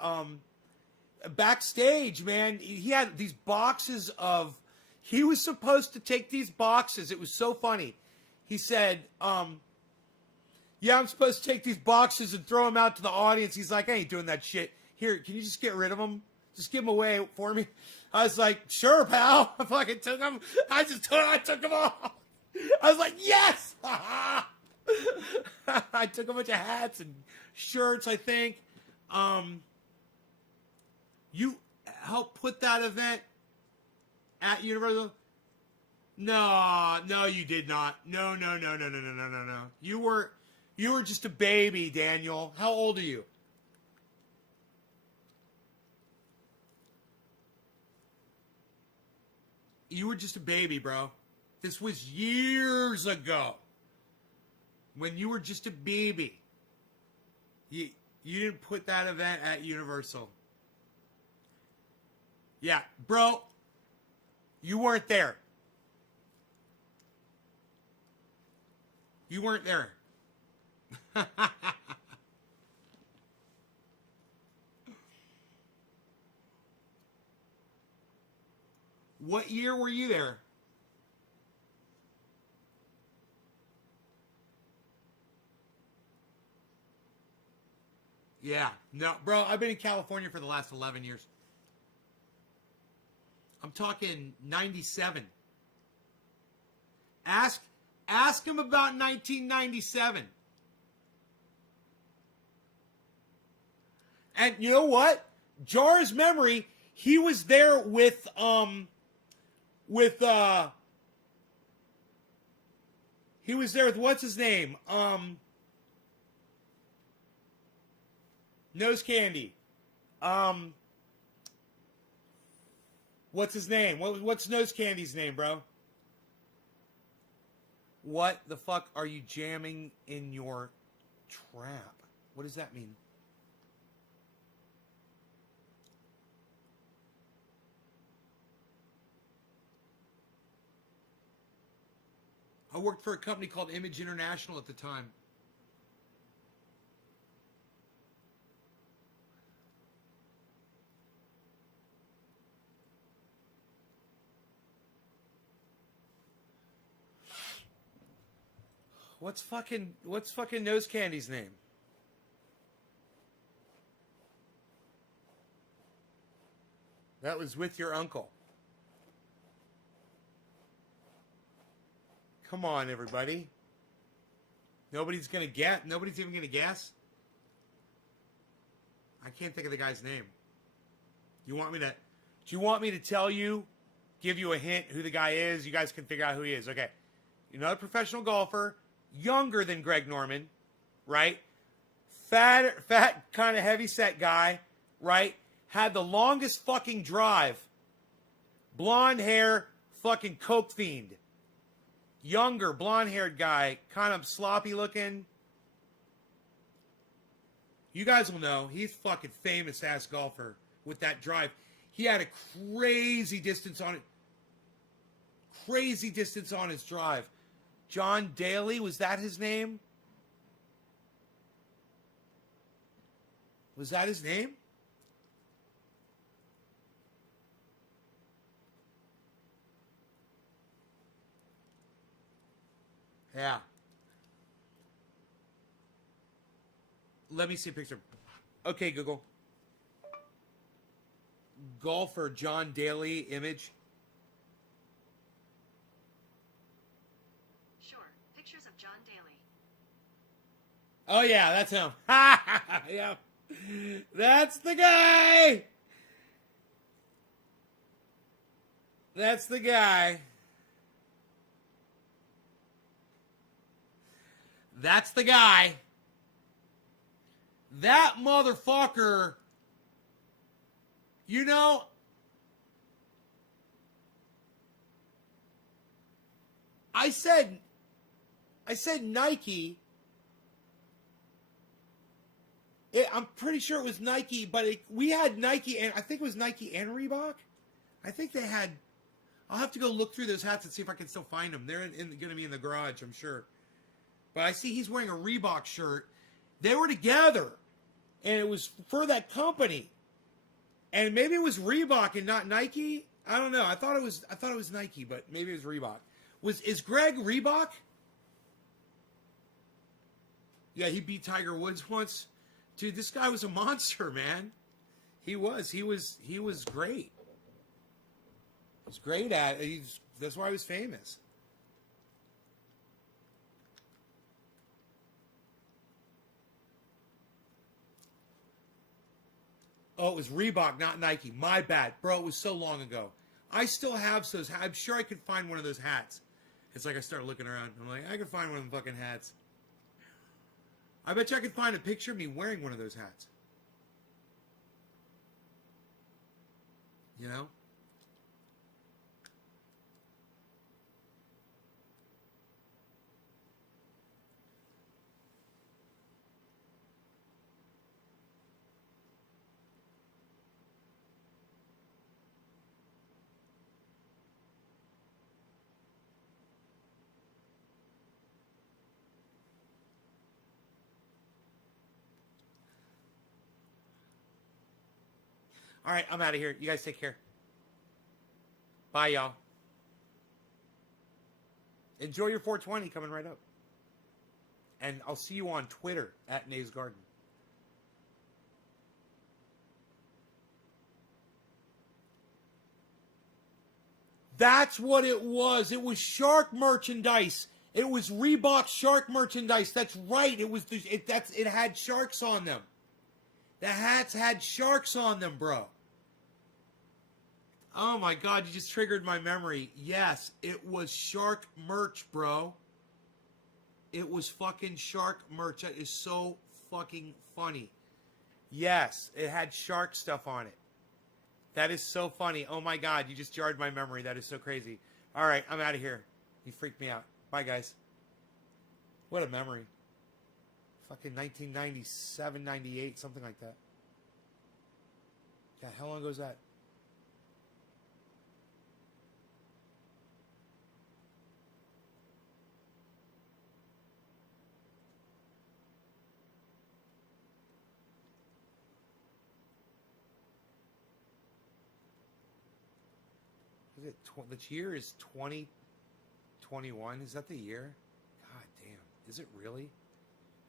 backstage, man, he had these boxes of... He was supposed to take these boxes. It was so funny. He said, yeah, I'm supposed to take these boxes and throw them out to the audience. He's like, I ain't doing that shit. Here, can you just get rid of them? Just give them away for me. I was like, sure, pal. I fucking took them. I took them all. I was like, yes. I took a bunch of hats and shirts, I think. You helped put that event at Universal? No, you did not. No. You were just a baby, Daniel. How old are you? You were just a baby, bro. This was years ago. When you were just a baby. You didn't put that event at Universal. Yeah, bro. You weren't there. You weren't there. What year were you there? Yeah. No, bro, I've been in California for the last 11 years. I'm talking 97. Ask him about 1997. And you know what? Jar's memory, he was there with he was there with what's his name? Nose Candy. What's his name? What's Nose Candy's name, bro? What the fuck are you jamming in your trap? What does that mean? I worked for a company called Image International at the time. What's fucking Nose Candy's name? That was with your uncle. Come on, everybody. Nobody's even gonna guess. I can't think of the guy's name. Do you want me to tell you, give you a hint who the guy is? You guys can figure out who he is. Okay. Another professional golfer, younger than Greg Norman, right? Fat, kind of heavy set guy, right? Had the longest fucking drive. Blonde hair, fucking coke fiend. Younger, blonde-haired guy, kind of sloppy looking. You guys will know, he's fucking famous-ass golfer with that drive. He had a crazy distance on it. Crazy distance on his drive. John Daly, was that his name? Was that his name? Yeah. Let me see a picture. Okay, Google. Golfer John Daly image. Sure. Pictures of John Daly. Oh, yeah, that's him. Yeah. That's the guy. That's the guy. That's the guy. That motherfucker, you know, I said Nike. I'm pretty sure it was Nike, but we had Nike, and I think it was Nike and Reebok. I think they had. I'll have to go look through those hats and see if I can still find them. They're going to be in the garage, I'm sure. But I see he's wearing a Reebok shirt. They were together, and it was for that company. And maybe it was Reebok and not Nike. I don't know. I thought it was Nike, but maybe it was Reebok. Is Greg Reebok? Yeah, he beat Tiger Woods once. Dude, this guy was a monster, man. He was great. He was great at it. That's why he was famous. Oh, it was Reebok, not Nike. My bad. Bro, it was so long ago. I still have those. I'm sure I could find one of those hats. It's like I start looking around. I'm like, I could find one of them fucking hats. I bet you I could find a picture of me wearing one of those hats. You know? All right, I'm out of here. You guys take care. Bye, y'all. Enjoy your 420 coming right up. And I'll see you on Twitter at Nays Garden. That's what it was. It was shark merchandise. It was Reebok shark merchandise. That's right. It was it had sharks on them. The hats had sharks on them, bro. Oh my God, you just triggered my memory. Yes, it was shark merch, bro. It was fucking shark merch. That is so fucking funny. Yes, it had shark stuff on it. That is so funny. Oh my God, you just jarred my memory. That is so crazy. All right, I'm out of here. You freaked me out. Bye, guys. What a memory. Fucking 1997, 98, something like that. God, how long ago was that? Is it the year is 2021? Is that the year? God damn. Is it really?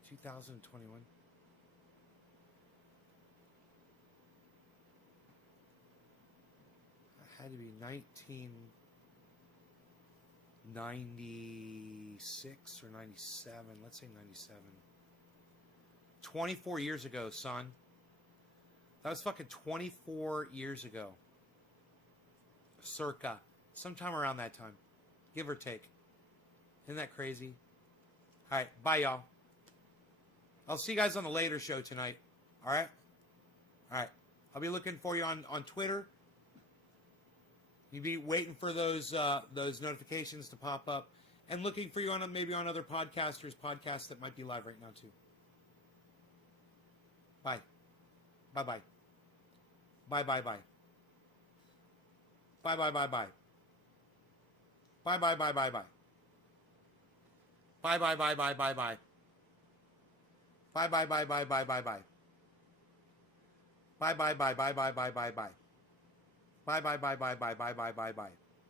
2021? It had to be 1996 or 97. Let's say 97. 24 years ago, son. That was fucking 24 years ago. Circa. Sometime around that time. Give or take. Isn't that crazy? Alright, bye y'all. I'll see you guys on the later show tonight. Alright? Alright. I'll be looking for you on Twitter. You'll be waiting for those notifications to pop up. And looking for you on maybe on other podcasts that might be live right now too. Bye. Bye-bye. Bye-bye-bye. Bye-bye-bye-bye. Bye-bye-bye-bye-bye. Bye-bye-bye-bye-bye-bye. Bye-bye-bye-bye-bye-bye-bye. Bye-bye-bye-bye-bye-bye-bye. Bye-bye-bye-bye-bye-bye-bye-bye.